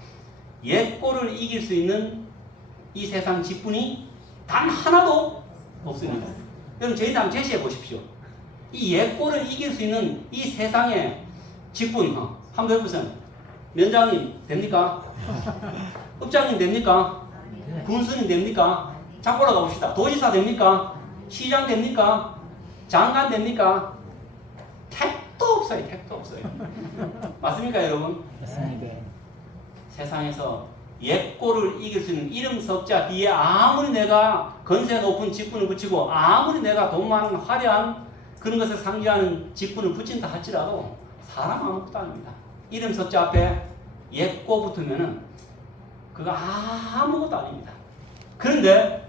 옛꼬를 이길 수 있는 이 세상 직분이 단 하나도 없습니다. 여러분, 저희들 한번 제시해 보십시오. 이 옛꼬를 이길 수 있는 이 세상의 직분 한번 해보세요. 면장님 됩니까? 읍장님 됩니까? 군수님 됩니까? 자꾸 올라가 봅시다. 도지사 됩니까? 시장 됩니까? 장관 됩니까? 택도 없어요. 맞습니까, 여러분? 맞습니다. 세상에서 옛꼴을 이길 수 있는 이름 석자 뒤에 아무리 내가 건세 높은 직분을 붙이고 아무리 내가 돈 많은 화려한 그런 것을 상징하는 직분을 붙인다 할지라도 사람 아무것도 아닙니다. 이름 석자 앞에 옛꼴 붙으면은 그거 아무것도 아닙니다. 그런데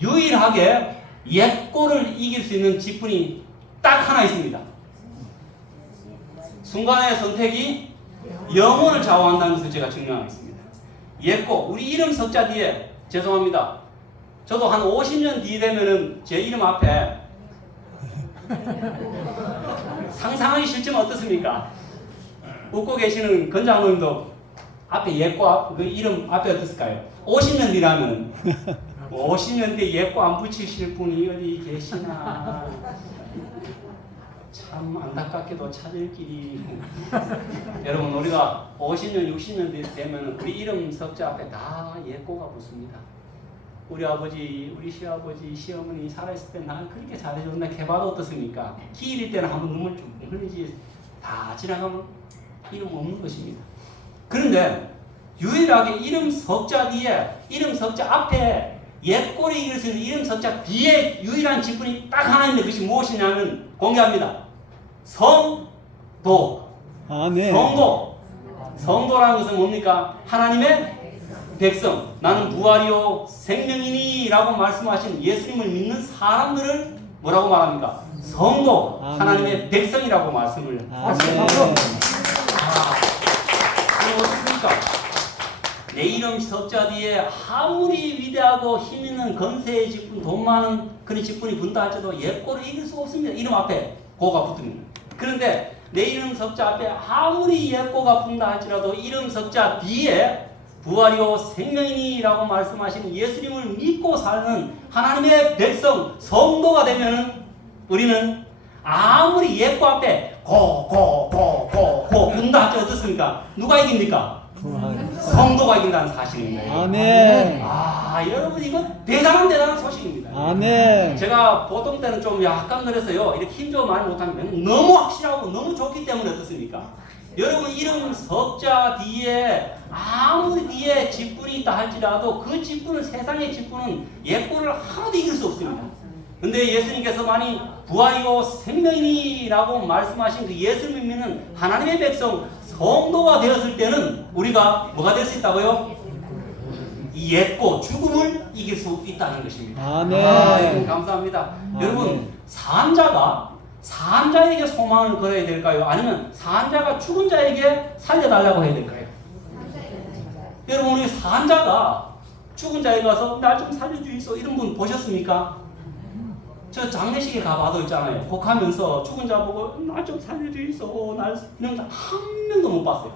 유일하게 옛꼴을 이길 수 있는 직분이 딱 하나 있습니다. 순간의 선택이 영혼을 좌우한다는 것을 제가 증명하겠습니다. 옛꼴, 우리 이름 석자 뒤에, 죄송합니다. 저도 한 50년 뒤 되면은 제 이름 앞에 상상하기 싫지만 어떻습니까? 웃고 계시는 건장님도 앞에 옛꼴, 그 이름 앞에 어떻을까요? 50년 뒤라면 50년 뒤에 옛꼴 안 붙이실 분이 어디 계시나. 참 안타깝게도 찾을 길이 여러분 우리가 50년 60년 되면 우리 이름 석자 앞에 다 옛꼬가 붙습니다. 우리 아버지 우리 시아버지 시어머니 살아있을 때 난 그렇게 잘해줬나 개봐도 어떻습니까? 기일일 때는 한번 눈물 좀 흘리지 다 지나가면 이름 없는 것입니다. 그런데 유일하게 이름 석자 뒤에 이름 석자 앞에 옛꼴을 이길 수 있는 이름 석자 뒤에 유일한 직분이 딱 하나 있는데 그것이 무엇이냐면 공개합니다. 성도. 아멘. 성도. 성도라는 것은 뭡니까? 하나님의 백성. 나는 부활이요 생명이니 라고 말씀하신 예수님을 믿는 사람들을 뭐라고 말합니까? 성도. 아멘. 하나님의 백성이라고 말씀을 하십니다. 그럼 어떻습니까? 내 이름 석자 뒤에 아무리 위대하고 힘 있는 건세의 직분, 돈 많은 그런 직분이 분다 할지라도 옛꼴을 이길 수가 없습니다. 이름 앞에 고가 붙으면. 그런데 내 이름 석자 앞에 아무리 옛고가 분다 할지라도 이름 석자 뒤에 부활이요 생명이니라고 말씀하시는 예수님을 믿고 사는 하나님의 백성 성도가 되면은 우리는 아무리 옛고 앞에 고 분다 할지 어떻습니까? 누가 이깁니까? 성도가 이긴다는 사실입니다. 아멘. 여러분 이거 대단한 소식입니다. 아멘. 제가 보통 때는 좀 약간 그래서요 이렇게 힘 좀 많이 못하면 너무 확실하고 너무 좋기 때문에 어떻습니까? 여러분 이름 석자 뒤에 아무리 뒤에 직분이 있다 할지라도 그 직분은 세상의 직분은 옛꼴을 하나도 이길 수 없습니다. 근데 예수님께서 많이 부활이고 생명이라고 말씀하신 그 예수님을 믿는 하나님의 백성 성도가 되었을 때는 우리가 뭐가 될 수 있다고요? 이 옛고 죽음을 이길 수 있다는 것입니다. 아멘. 여러분 감사합니다. 아멘. 여러분 산자에게 소망을 걸어야 될까요? 아니면 산자가 죽은 자에게 살려달라고 해야 될까요? 여러분 우리 산자가 죽은 자에 가서 날 좀 살려주이소 이런 분 보셨습니까? 저 장례식에 가봐도 있잖아요. 곡하면서 죽은 자 보고 날 좀 살려주이소 날 이런 자 한 명도 못 봤어요.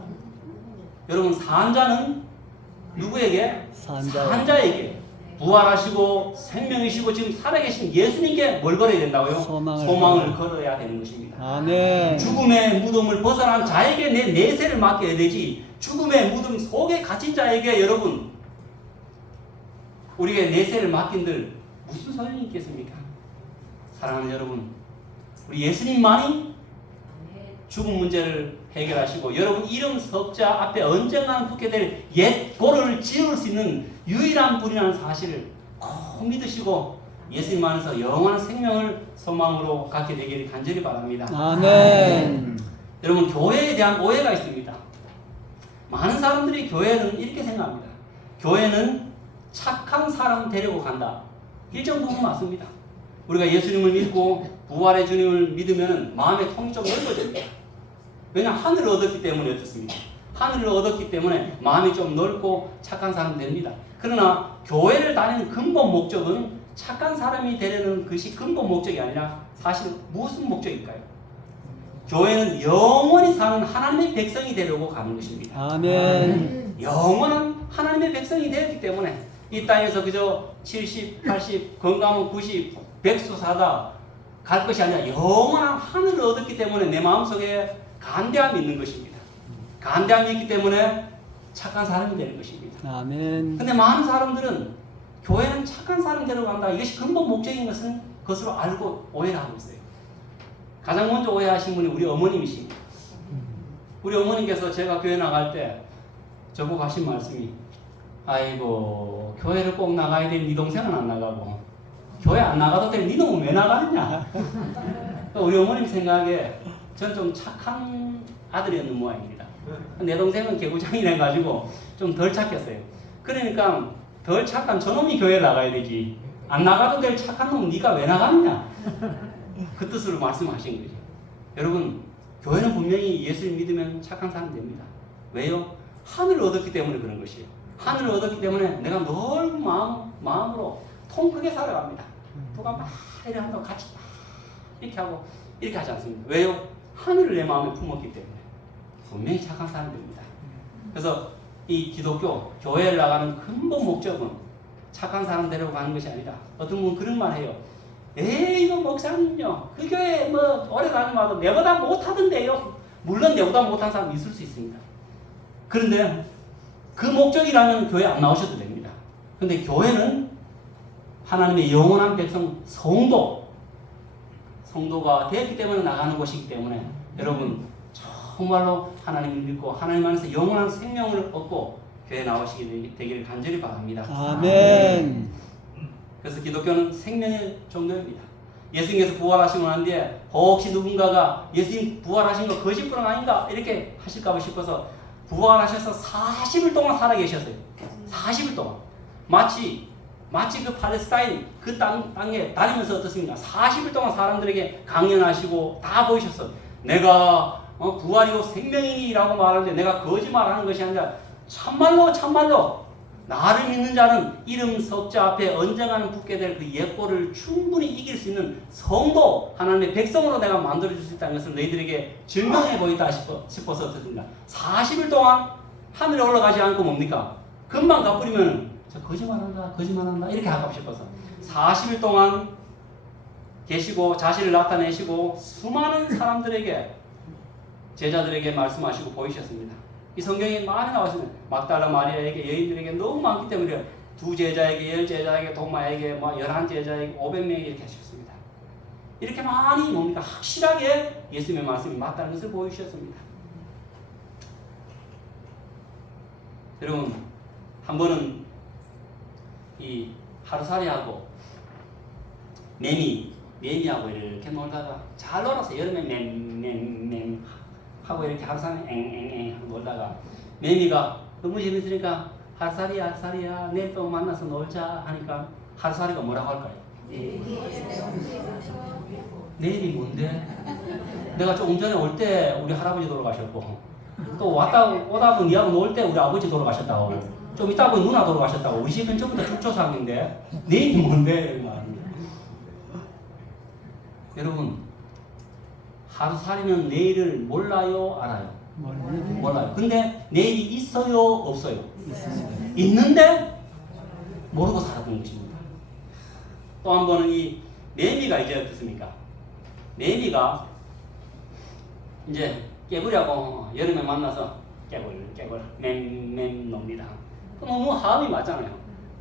여러분 산자는 누구에게? 산자에게 부활하시고 생명이시고 지금 살아계신 예수님께 뭘 걸어야 된다고요? 소망을 걸어야 되는 것입니다. 아멘. 죽음의 무덤을 벗어난 자에게 내 내세를 맡겨야 되지 죽음의 무덤 속에 갇힌 자에게 여러분 우리가 내세를 맡긴들 무슨 소용이 있겠습니까? 사랑하는 여러분 우리 예수님만이 죽음 문제를 해결하시고 여러분 이름 석자 앞에 언젠가는 붙게 될 옛고를 지울 수 있는 유일한 분이라는 사실을 꼭 믿으시고 예수님 안에서 영원한 생명을 소망으로 갖게 되기를 간절히 바랍니다. 아멘. 여러분 교회에 대한 오해가 있습니다. 많은 사람들이 교회는 이렇게 생각합니다. 교회는 착한 사람 데리고 간다. 일정 부분 맞습니다. 우리가 예수님을 믿고 부활의 주님을 믿으면 마음의 통이 좀 넓어집니다. 왜냐하면 하늘을 얻었기 때문에 어떻습니까? 하늘을 얻었기 때문에 마음이 좀 넓고 착한 사람 됩니다. 그러나 교회를 다니는 근본 목적은 착한 사람이 되려는 것이 근본 목적이 아니라 사실 무슨 목적일까요? 교회는 영원히 사는 하나님의 백성이 되려고 가는 것입니다. 아멘. 영원한 하나님의 백성이 되었기 때문에 이 땅에서 그저 70, 80, 건강은 90, 백수사다 갈 것이 아니라 영원한 하늘을 얻었기 때문에 내 마음속에 간대함이 있는 것입니다. 간대함이 있기 때문에 착한 사람이 되는 것입니다. 아멘. 근데 많은 사람들은 교회는 착한 사람 데려간다. 이것이 근본 목적인 것으로 알고 오해를 하고 있어요. 가장 먼저 오해하신 분이 우리 어머님이십니다. 우리 어머님께서 제가 교회 나갈 때 저보고 하신 말씀이, 아이고 교회를 꼭 나가야 돼. 네 동생은 안 나가고 교회 안 나가도 돼. 네 놈은 왜 나가느냐. 우리 어머님 생각에 저는 좀 착한 아들이었는 모양입니다. 내 동생은 개구장이라 가지고 좀 덜 착했어요. 그러니까 덜 착한 저놈이 교회를 나가야 되지, 안 나가도 될 착한 놈 네가 왜 나가느냐, 그 뜻으로 말씀하신 거죠. 여러분, 교회는 분명히 예수를 믿으면 착한 사람 됩니다. 왜요? 하늘을 얻었기 때문에 그런 것이에요. 하늘을 얻었기 때문에 내가 넓은 마음으로 통 크게 살아갑니다. 누가 막 이렇게 한다고 같이 막 이렇게 하고 이렇게 하지 않습니다. 왜요? 하늘을 내 마음에 품었기 때문에 분명히 착한 사람이 됩니다. 그래서 이 기독교, 교회를 나가는 근본 목적은 착한 사람 되려고 가는 것이 아니라, 어떤 분은 그런 말 해요. 에이, 이거 목사님요, 그 교회 뭐 오래 다니면 내보다 못하던데요. 물론 내보다 못한 사람 있을 수 있습니다. 그런데 그 목적이라면 교회 안 나오셔도 됩니다. 근데 교회는 하나님의 영원한 백성, 성도가 되었기 때문에 나가는 곳이기 때문에 여러분 정말로 하나님을 믿고 하나님 안에서 영원한 생명을 얻고 교회 나오시게 되기를 간절히 바랍니다. 아멘. 그래서 기독교는 생명의 종교입니다. 예수님께서 부활하시고 난 뒤에 혹시 누군가가 예수님 부활하신 거 거짓부랑 아닌가 이렇게 하실까 싶어서 부활하셔서 40일 동안 살아 계셨어요. 40일 동안. 마치 그 팔레스타인 그 땅에 다니면서 어떻습니까? 40일 동안 사람들에게 강연하시고 다 보이셨어. 내가 부활이고 생명이라고 말하는데 내가 거짓말하는 것이 아니라 참말로 나를 믿는 자는 이름 석자 앞에 언젠가는 붙게 될 그 예꼬를 충분히 이길 수 있는 성도, 하나님의 백성으로 내가 만들어줄 수 있다는 것을 너희들에게 증명해 보이다 싶어서 어떻습니까? 40일 동안 하늘에 올라가지 않고 뭡니까? 금방 가버리면 저 거짓말한다 이렇게 하고 싶어서 40일 동안 계시고 자신을 나타내시고 수많은 사람들에게, 제자들에게 말씀하시고 보이셨습니다. 이 성경에 많이 나왔습니다. 막달라 마리아에게, 여인들에게 너무 많기 때문에 2제자에게, 10제자에게, 도마에게, 11제자에게, 500명에게 이렇게 하셨습니다. 이렇게 많이 뭡니까? 확실하게 예수님의 말씀이 맞다는 것을 보여주셨습니다. 여러분, 한 번은 이 하루살이하고 매미하고 이렇게 놀다가 잘 놀았어요. 여름에 맴 하고 이렇게 하루살이 앵앵앵 하고 놀다가 매미가 너무 재밌으니까 하루살이야 내일 또 만나서 놀자 하니까 하루살이가 뭐라고 할까요? 내일이 뭔데? 내가 조금 전에 올 때 우리 할아버지 돌아가셨고, 또 오다 보니 니하고 놀 때 우리 아버지 돌아가셨다고, 좀 이따 보니 누나 돌아가셨다고, 우리 집은 전부 다 축조상인데 내일이 뭔데? 여러분, 하루살이는 내일을 몰라요, 알아요? 몰라요. 근데 내일이 있어요, 없어요? 있는데 모르고 살아가는 것입니다. 또 한 번은 이 매미가 이제 어떻습니까? 매미가 이제 깨구리하고 여름에 만나서 깨굴 맴 놉니다. 너무 마음이 맞잖아요.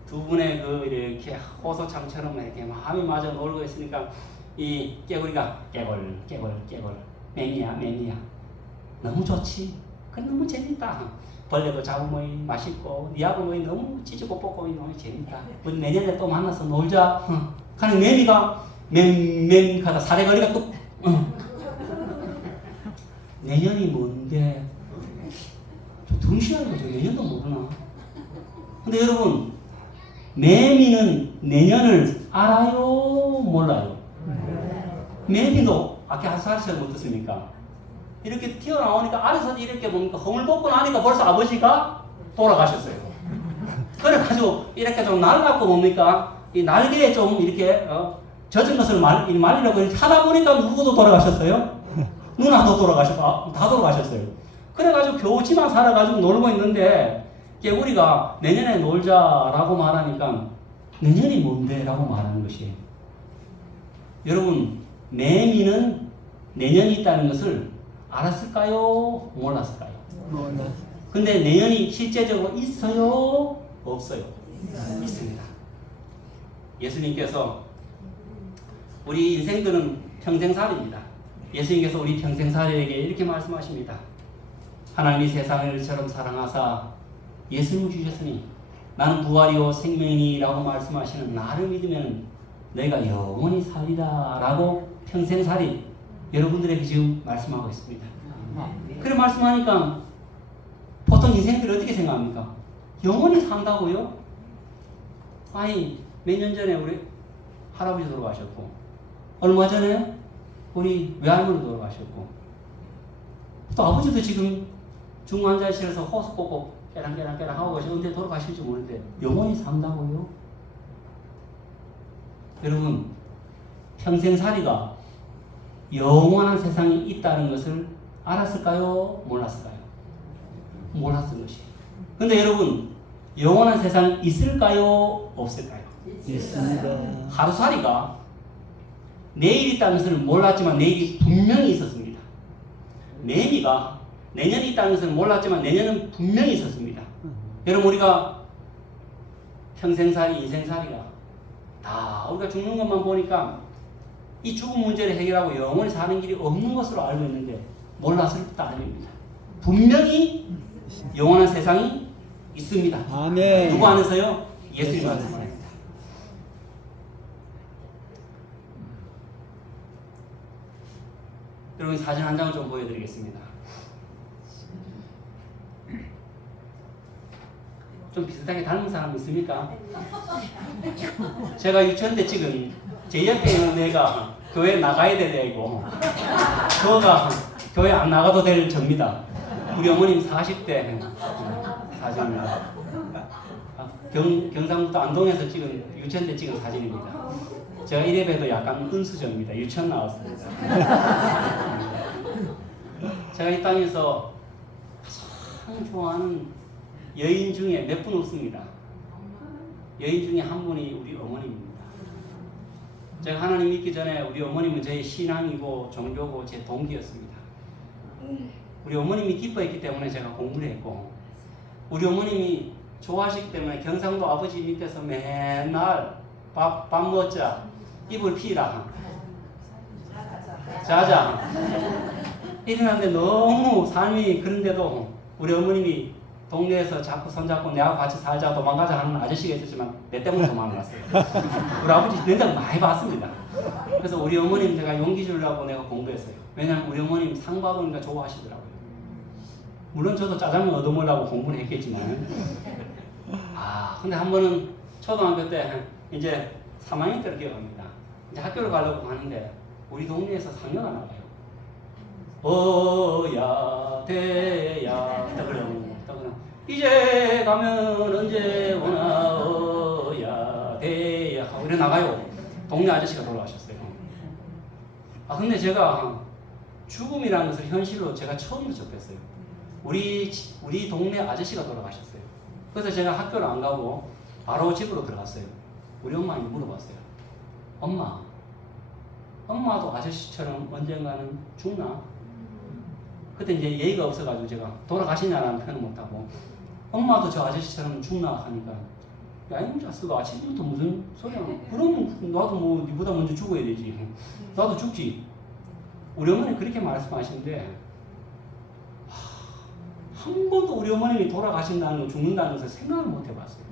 두 분의 그 이렇게 호소창처럼 이렇게 마음이 맞아 놀고 있으니까 이 깨구리가 깨굴 매미야 너무 좋지. 그 너무 재밌다. 벌레도 잡으면 맛있고 니하고 너무 찌지고 볶고 너무 재밌다. 우리 내년에 또 만나서 놀자. 하는 매미가 맹 하다 사례거리가 또 내년이 뭔데? 둥실한 거죠. 내년도 모르나. 근데 여러분, 매미는 내년을 알아요? 몰라요? 매미도 아까 하사하셨는 어떻습니까? 이렇게 튀어나오니까 아래서 이렇게 뭡니까? 허물 벗고 나니까 벌써 아버지가 돌아가셨어요. 그래가지고 이렇게 좀 날라고 뭡니까? 이 날개에 좀 이렇게 젖은 것을 말리려고 하다 보니까 누구도 돌아가셨어요? 누나도 돌아가셨고, 다 돌아가셨어요. 그래가지고 겨우 집만 살아가지고 놀고 있는데 깨구리가 내년에 놀자라고 말하니까 내년이 뭔데? 라고 말하는 것이에요. 여러분, 매미는 내년이 있다는 것을 알았을까요? 몰랐을까요? 근데 내년이 실제적으로 있어요? 없어요? 있습니다. 예수님께서 우리 인생들은 평생살이입니다. 예수님께서 우리 평생살이에게 이렇게 말씀하십니다. 하나님이 세상을 이처럼 사랑하사 예수님을 주셨으니 나는 부활이요 생명이니라고 말씀하시는 나를 믿으면 내가 영원히 살리라 라고 평생살이 여러분들에게 지금 말씀하고 있습니다. 그래 말씀하니까 보통 인생들이 어떻게 생각합니까? 영원히 산다고요? 아니 몇 년 전에 우리 할아버지 돌아가셨고 얼마 전에 우리 외할머니 돌아가셨고 또 아버지도 지금 중환자실에서 호수 꽂고 깨랑깨랑 하고 계시는데 돌아가실지 모르는데 영원히 산다고요? 여러분 평생살이가 영원한 세상이 있다는 것을 알았을까요? 몰랐을까요? 몰랐을 것이에요. 근데 여러분 영원한 세상이 있을까요? 없을까요? 있습니다. 하루살이가 내일이 있다는 것을 몰랐지만 내일이 분명히 있었습니다. 내일이가 내년이 있다는 것을 몰랐지만 내년은 분명히 있었습니다. 여러분 우리가 평생살이 인생살이가 다 우리가 죽는 것만 보니까 이 죽음 문제를 해결하고 영원히 사는 길이 없는 것으로 알고 있는데 몰랐을 것도 아닙니다. 분명히 영원한 세상이 있습니다. 아멘. 누구 안에서요? 예수님 안에서. 여러분 사진 한 장을 좀 보여드리겠습니다. 좀 비슷하게 닮은 사람 있습니까? 제가 유치원 때 찍은 제 옆에 있는 애가 교회 나가야 될 애이고 그거가 교회 안 나가도 될 접니다. 우리 어머님 40대 사진입니다. 경상북도 안동에서 찍은 유치원 때 찍은 사진입니다. 제가 이래봬도 약간 은수저입니다. 유치원 나왔습니다. 제가 이 땅에서 가장 좋아하는 여인 중에 몇 분 없습니다. 여인 중에 한 분이 우리 어머님입니다. 제가 하나님 믿기 전에 우리 어머님은 저의 신앙이고 종교고 제 동기였습니다. 우리 어머님이 기뻐했기 때문에 제가 공부를 했고 우리 어머님이 좋아하시기 때문에 경상도 아버지 밑에서 맨날 밥 먹자 이불 피라 자자 이러는데 너무 삶이 그런데도 우리 어머님이 동네에서 자꾸 손잡고 내하고 같이 살자 도망가자 하는 아저씨가 있었지만 내 때문에 도망갔어요. 우리 아버지 된장 많이 봤습니다. 그래서 우리 어머님 제가 용기 주려고 내가 공부했어요. 왜냐하면 우리 어머님 상 받으니까 좋아하시더라고요. 물론 저도 짜장면 얻어먹으려고 공부를 했겠지만 근데 한 번은 초등학교 때 이제 3학년 때를 기억합니다. 이제 학교를 가려고 하는데 우리 동네에서 상여가 나가요. 어야 대야 그러면 이제 가면 언제 오나 어야 대야 하고 이래 나가요. 동네 아저씨가 돌아가셨어요. 근데 제가 죽음이라는 것을 현실로 제가 처음으로 접했어요. 우리 동네 아저씨가 돌아가셨어요. 그래서 제가 학교를 안 가고 바로 집으로 들어갔어요. 우리 엄마한테 물어봤어요. 엄마도 아저씨처럼 언젠가는 죽나? 그때 이제 예의가 없어가지고 제가 돌아가시냐라는 표현을 못하고 엄마도 저 아저씨처럼 죽나 하니까 야 이놈 자식아 아침부터 무슨 소리야. 그럼 나도 뭐 니보다 먼저 죽어야 되지. 나도 죽지. 우리 어머니 그렇게 말씀하시는데 한 번도 우리 어머님이 돌아가신다는 거 죽는다는 것을 생각을 못 해봤어요.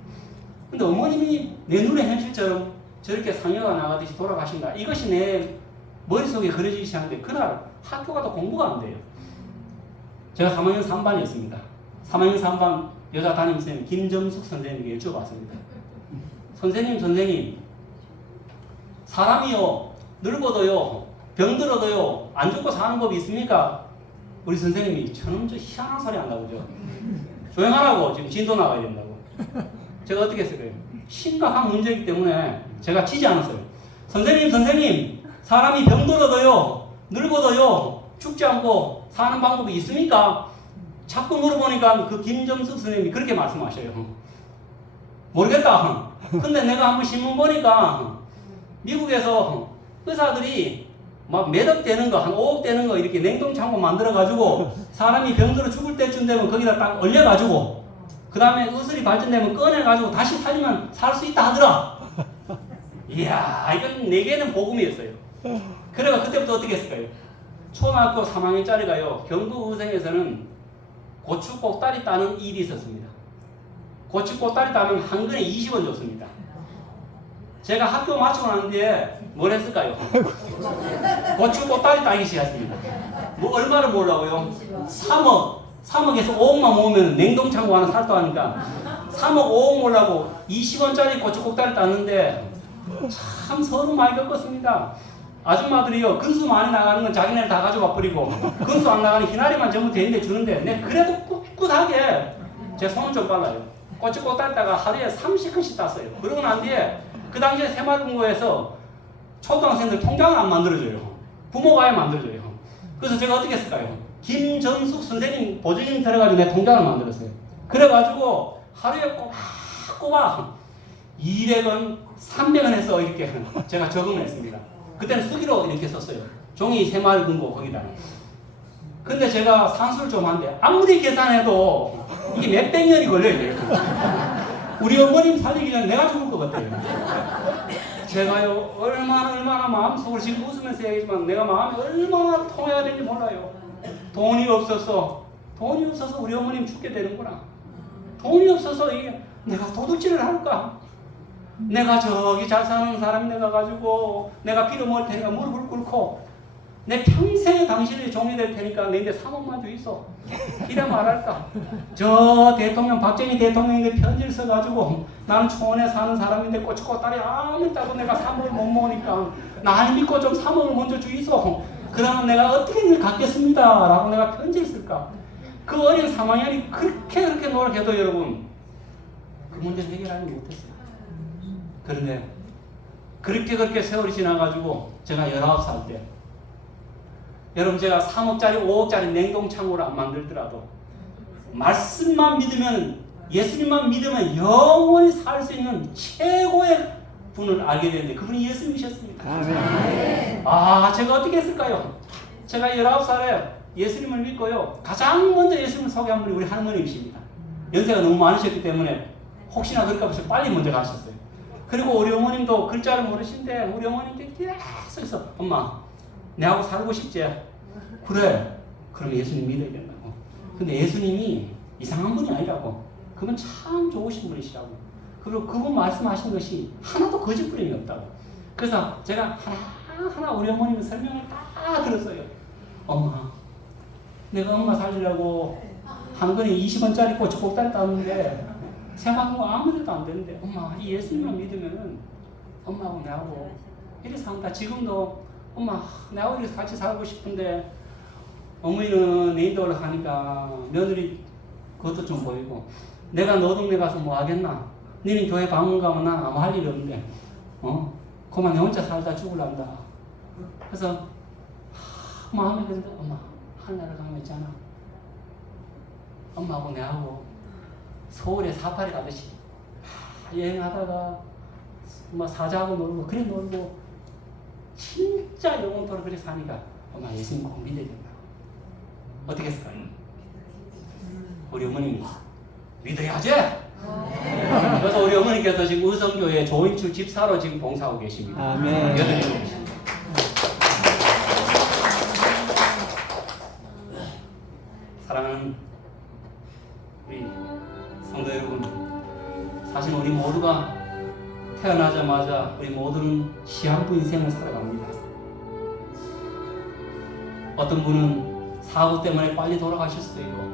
근데 어머님이 내 눈에 현실처럼 저렇게 상여가 나가듯이 돌아가신다. 이것이 내 머릿속에 그려지기 시작하는데 그날 학교 가도 공부가 안 돼요. 제가 3학년 3반이었습니다. 3학년 3반 여자 담임선생님 김정숙 선생님에게 여쭤봤습니다. 선생님 사람이요 늙어도요 병들어도요 안 죽고 사는 법이 있습니까? 우리 선생님이 저놈 저 희한한 소리 한다고 저 조용하라고 지금 진도 나가야 된다고. 제가 어떻게 했을까요? 심각한 문제이기 때문에 제가 치지 않았어요. 선생님 사람이 병들어도요 늙어도요 죽지 않고 사는 방법이 있습니까? 자꾸 물어보니까 그 김정숙 선생님이 그렇게 말씀하셔요. 모르겠다. 근데 내가 한번 신문 보니까 미국에서 의사들이 막 몇 억 되는 거, 한 5억 되는 거 이렇게 냉동창고 만들어가지고 사람이 병들어 죽을 때쯤 되면 거기다 딱 얼려가지고 그 다음에 의술이 발전되면 꺼내가지고 다시 살리면 살 수 있다 하더라. 이야, 이건 내게는 복음이었어요. 그래가 그때부터 어떻게 했을까요? 초등학교 3학년짜리가요, 경북의성에서는 고추 꼭다리 따는 일이 있었습니다. 고추 꼭다리 따면 한 근에 20원 줬습니다. 제가 학교 마치고 난 뒤에 뭘 했을까요? 고추 꼭다리 따기 시작했습니다. 뭐 얼마를 모으려고요? 3억에서 5억만 모으면 냉동창고 하나 살도 하니까 3억 5억 모으려고 20원짜리 고추 꼭다리 땄는데 참 서로 많이 겪었습니다. 아줌마들이요, 근수 많이 나가는 건 자기네를 다 가져와 버리고 근수 안 나가는 희나리만 전부 되는데 주는데 내 그래도 꿋꿋하게 제 손은 좀 빨라요. 고추 꼭다리 따가 하루에 30근씩 땄어요. 그러고 난 뒤에 그 당시에 새마을금고에서 초등학생들 통장을 안 만들어줘요. 부모가 야 만들어줘요. 그래서 제가 어떻게 했을까요? 김정숙 선생님 보증인 들어가지고 내 통장을 만들었어요. 그래가지고 하루에 꼬박꼬박 200원, 300원 해서 이렇게 제가 적응을 했습니다. 그때는 수기로 이렇게 썼어요. 종이 새마을금고 거기다. 근데 제가 산수를 좀 한데 아무리 계산해도 이게 몇백 년이 걸려요. 우리 어머님 살리기 전에 내가 죽을 것 같아요. 제가요 얼마나 마음속으로 지금 웃으면서 얘기하지만 내가 마음이 얼마나 통해야 되는지 몰라요. 돈이 없어서 우리 어머님 죽게 되는구나. 돈이 없어서 이게 내가 도둑질을 할까? 내가 저기 잘 사는 사람이 내가 가지고 내가 피를 먹을 테니까 무릎을 꿇고 내 평생에 당신이 종이 될 테니까 내인데 3억만 주 있어. 이래 말할까? 저 대통령 박정희 대통령인데 편지를 써가지고 나는 초원에 사는 사람인데 꼬치꼬다리 아무리 따도 내가 3억을 못 먹으니까 날 믿고 좀 3억을 먼저 주이소. 그러면 내가 어떻게 갚겠습니다. 라고 내가 편지를 쓸까? 그 어린 3학년이 그렇게 노력해도 여러분 그 문제 해결하지 못했어요. 그런데 그렇게 세월이 지나가지고 제가 19살 때 여러분 제가 3억짜리 5억짜리 냉동창고를 안 만들더라도 말씀만 믿으면 예수님만 믿으면 영원히 살 수 있는 최고의 분을 알게 되는데 그분이 예수님이셨습니다. 아멘. 제가 어떻게 했을까요? 제가 19살에 예수님을 믿고요. 가장 먼저 예수님을 소개한 분이 우리 할머님이십니다. 연세가 너무 많으셨기 때문에 혹시나 그럴까 봐서 빨리 먼저 가셨어요. 그리고 우리 어머님도 글자를 모르신데 우리 어머님께 계속 있어. 엄마 내하고 살고 싶지? 그래. 그럼 예수님 믿어야 된다고. 근데 예수님이 이상한 분이 아니라고. 그분 참 좋으신 분이시라고. 그리고 그분 말씀하신 것이 하나도 거짓부림이 없다고. 그래서 제가 하나하나 우리 어머님의 설명을 다 들었어요. 엄마, 내가 엄마 살리려고 한 근에 20원짜리 고추 꼭다리 따는데 생각한 거 아무데도 안 되는데 엄마 이 예수님만 믿으면은 엄마하고 내하고 이렇게 산다. 지금도 엄마 내하고 이렇게 같이 살고 싶은데 어머니는 내일도 올라가니까 며느리 그것도 좀 보이고 내가 너 동네 가서 뭐 하겠나? 너는 교회 방문 가면 난 아무 할 일이 없는데 그만 내 혼자 살다 죽을란다. 그래서 마음에 그런데 엄마 하늘나라 가면 있잖아. 엄마하고 내하고 서울에 사파리 가듯이 여행하다가 뭐 사자하고 놀고 그래 놀고 진짜 영원토록 그렇게 사니까 엄마 예수님 꼭 믿어야 된다. 어떻게 했을까요? 우리 어머님이 믿어야지. 그래서 우리 어머니께서 지금 의성교회 조인출 집사로 지금 봉사하고 계십니다. 아멘. 사랑하는 우리 성도 여러분, 사실 우리 모두가 태어나자마자 우리 모두는 시한부 인생을 살아갑니다. 어떤 분은 사고 때문에 빨리 돌아가실 수도 있고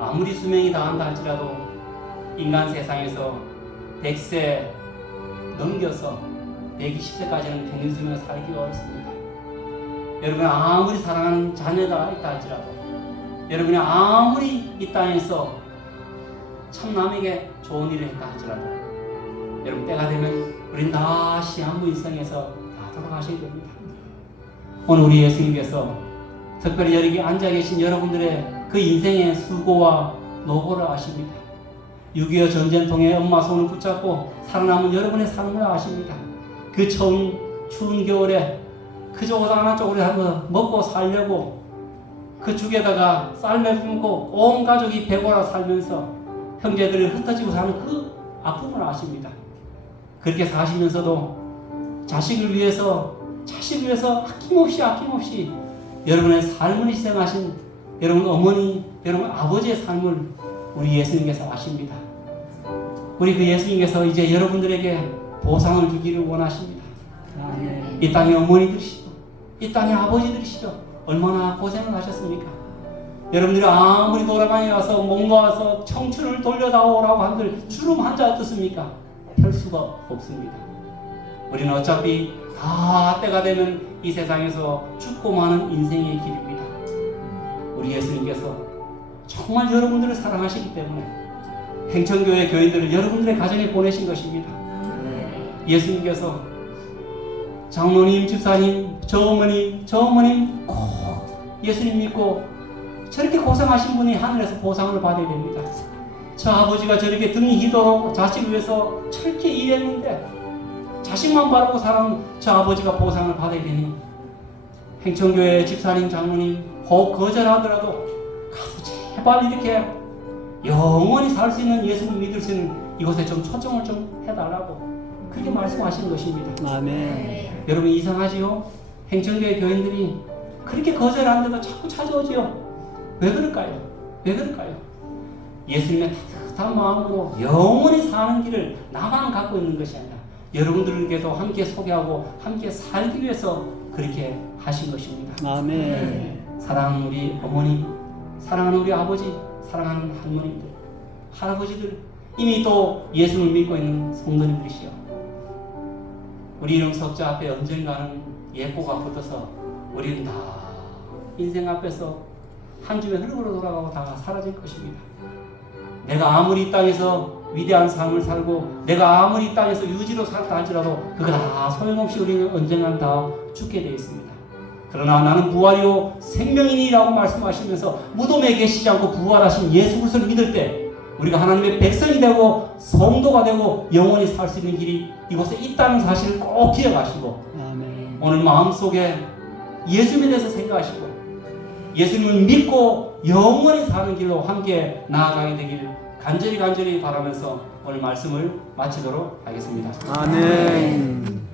아무리 수명이 다한다 할지라도 인간 세상에서 100세 넘겨서 120세까지는 평균 수명을 살기가 어렵습니다. 여러분 아무리 사랑하는 자녀가 있다 할지라도 여러분이 아무리 이 땅에서 참 남에게 좋은 일을 했다 할지라도 여러분 때가 되면 우린 다 시한부 인생에서 다 돌아가셔야 됩니다. 오늘 우리 예수님께서 특별히 여기 앉아 계신 여러분들의 그 인생의 수고와 노고를 아십니다. 6.25 전쟁통에 엄마 손을 붙잡고 살아남은 여러분의 삶을 아십니다. 그 추운 겨울에 그저 옷 하나 쪼그려 먹고 살려고 그 죽에다가 쌀매 품고 온 가족이 배고라 살면서 형제들이 흩어지고 사는 그 아픔을 아십니다. 그렇게 사시면서도 자식을 위해서 아낌없이 여러분의 삶을 희생하신 여러분 어머니 여러분 아버지의 삶을 우리 예수님께서 아십니다. 우리 그 예수님께서 이제 여러분들에게 보상을 주기를 원하십니다. 아멘. 이 땅의 어머니들이시죠. 이 땅의 아버지들이시죠. 얼마나 고생을 하셨습니까? 여러분들이 아무리 노래방에 가서 몸 놓아서 청춘을 돌려다오라고 한들 주름 한자 어떻습니까? 펼 수가 없습니다. 우리는 어차피 다 때가 되면 이 세상에서 죽고 마는 인생의 길입니다. 우리 예수님께서 정말 여러분들을 사랑하시기 때문에 행천교회 교인들을 여러분들의 가정에 보내신 것입니다. 예수님께서 장로님, 집사님, 저 어머님 꼭 예수님 믿고 저렇게 고생하신 분이 하늘에서 보상을 받아야 됩니다. 저 아버지가 저렇게 등이 희도록 자식을 위해서 저렇게 일했는데 자식만 바라고 살아온 저 아버지가 보상을 받아야 되니 행천교회 집사님, 장로님 혹 거절하더라도 가서 제발 이렇게 영원히 살 수 있는 예수님 믿을 수 있는 이곳에 좀 초청을 좀 해달라고 그렇게 말씀하신 것입니다. 아멘. 여러분 이상하지요? 행천교회 교인들이 그렇게 거절하는데도 자꾸 찾아오지요. 왜 그럴까요? 왜 그럴까요? 예수님의 따뜻한 마음으로 영원히 사는 길을 나만 갖고 있는 것이 아니라 여러분들에게도 함께 소개하고 함께 살기 위해서 그렇게 하신 것입니다. 아멘. 사랑하는 우리 어머니, 사랑하는 우리 아버지, 사랑하는 할머니들, 할아버지들, 이미 또 예수를 믿고 있는 성도님들이시여. 우리 이름 석자 앞에 언젠가는 예고가 붙어서 우리는 다 인생 앞에서 한 줌의 흐름으로 돌아가고 다 사라질 것입니다. 내가 아무리 이 땅에서 위대한 삶을 살고 내가 아무리 이 땅에서 유지로 살다 할지라도 그거 다 소용없이 우리는 언젠가는 다 죽게 되어 있습니다. 그러나 나는 부활이요 생명이니라고 말씀하시면서 무덤에 계시지 않고 부활하신 예수 그리스도를 믿을 때 우리가 하나님의 백성이 되고 성도가 되고 영원히 살 수 있는 길이 이곳에 있다는 사실을 꼭 기억하시고 아멘. 오늘 마음속에 예수님에 대해서 생각하시고 예수님을 믿고 영원히 사는 길로 함께 나아가게 되길 간절히 바라면서 오늘 말씀을 마치도록 하겠습니다. 아멘.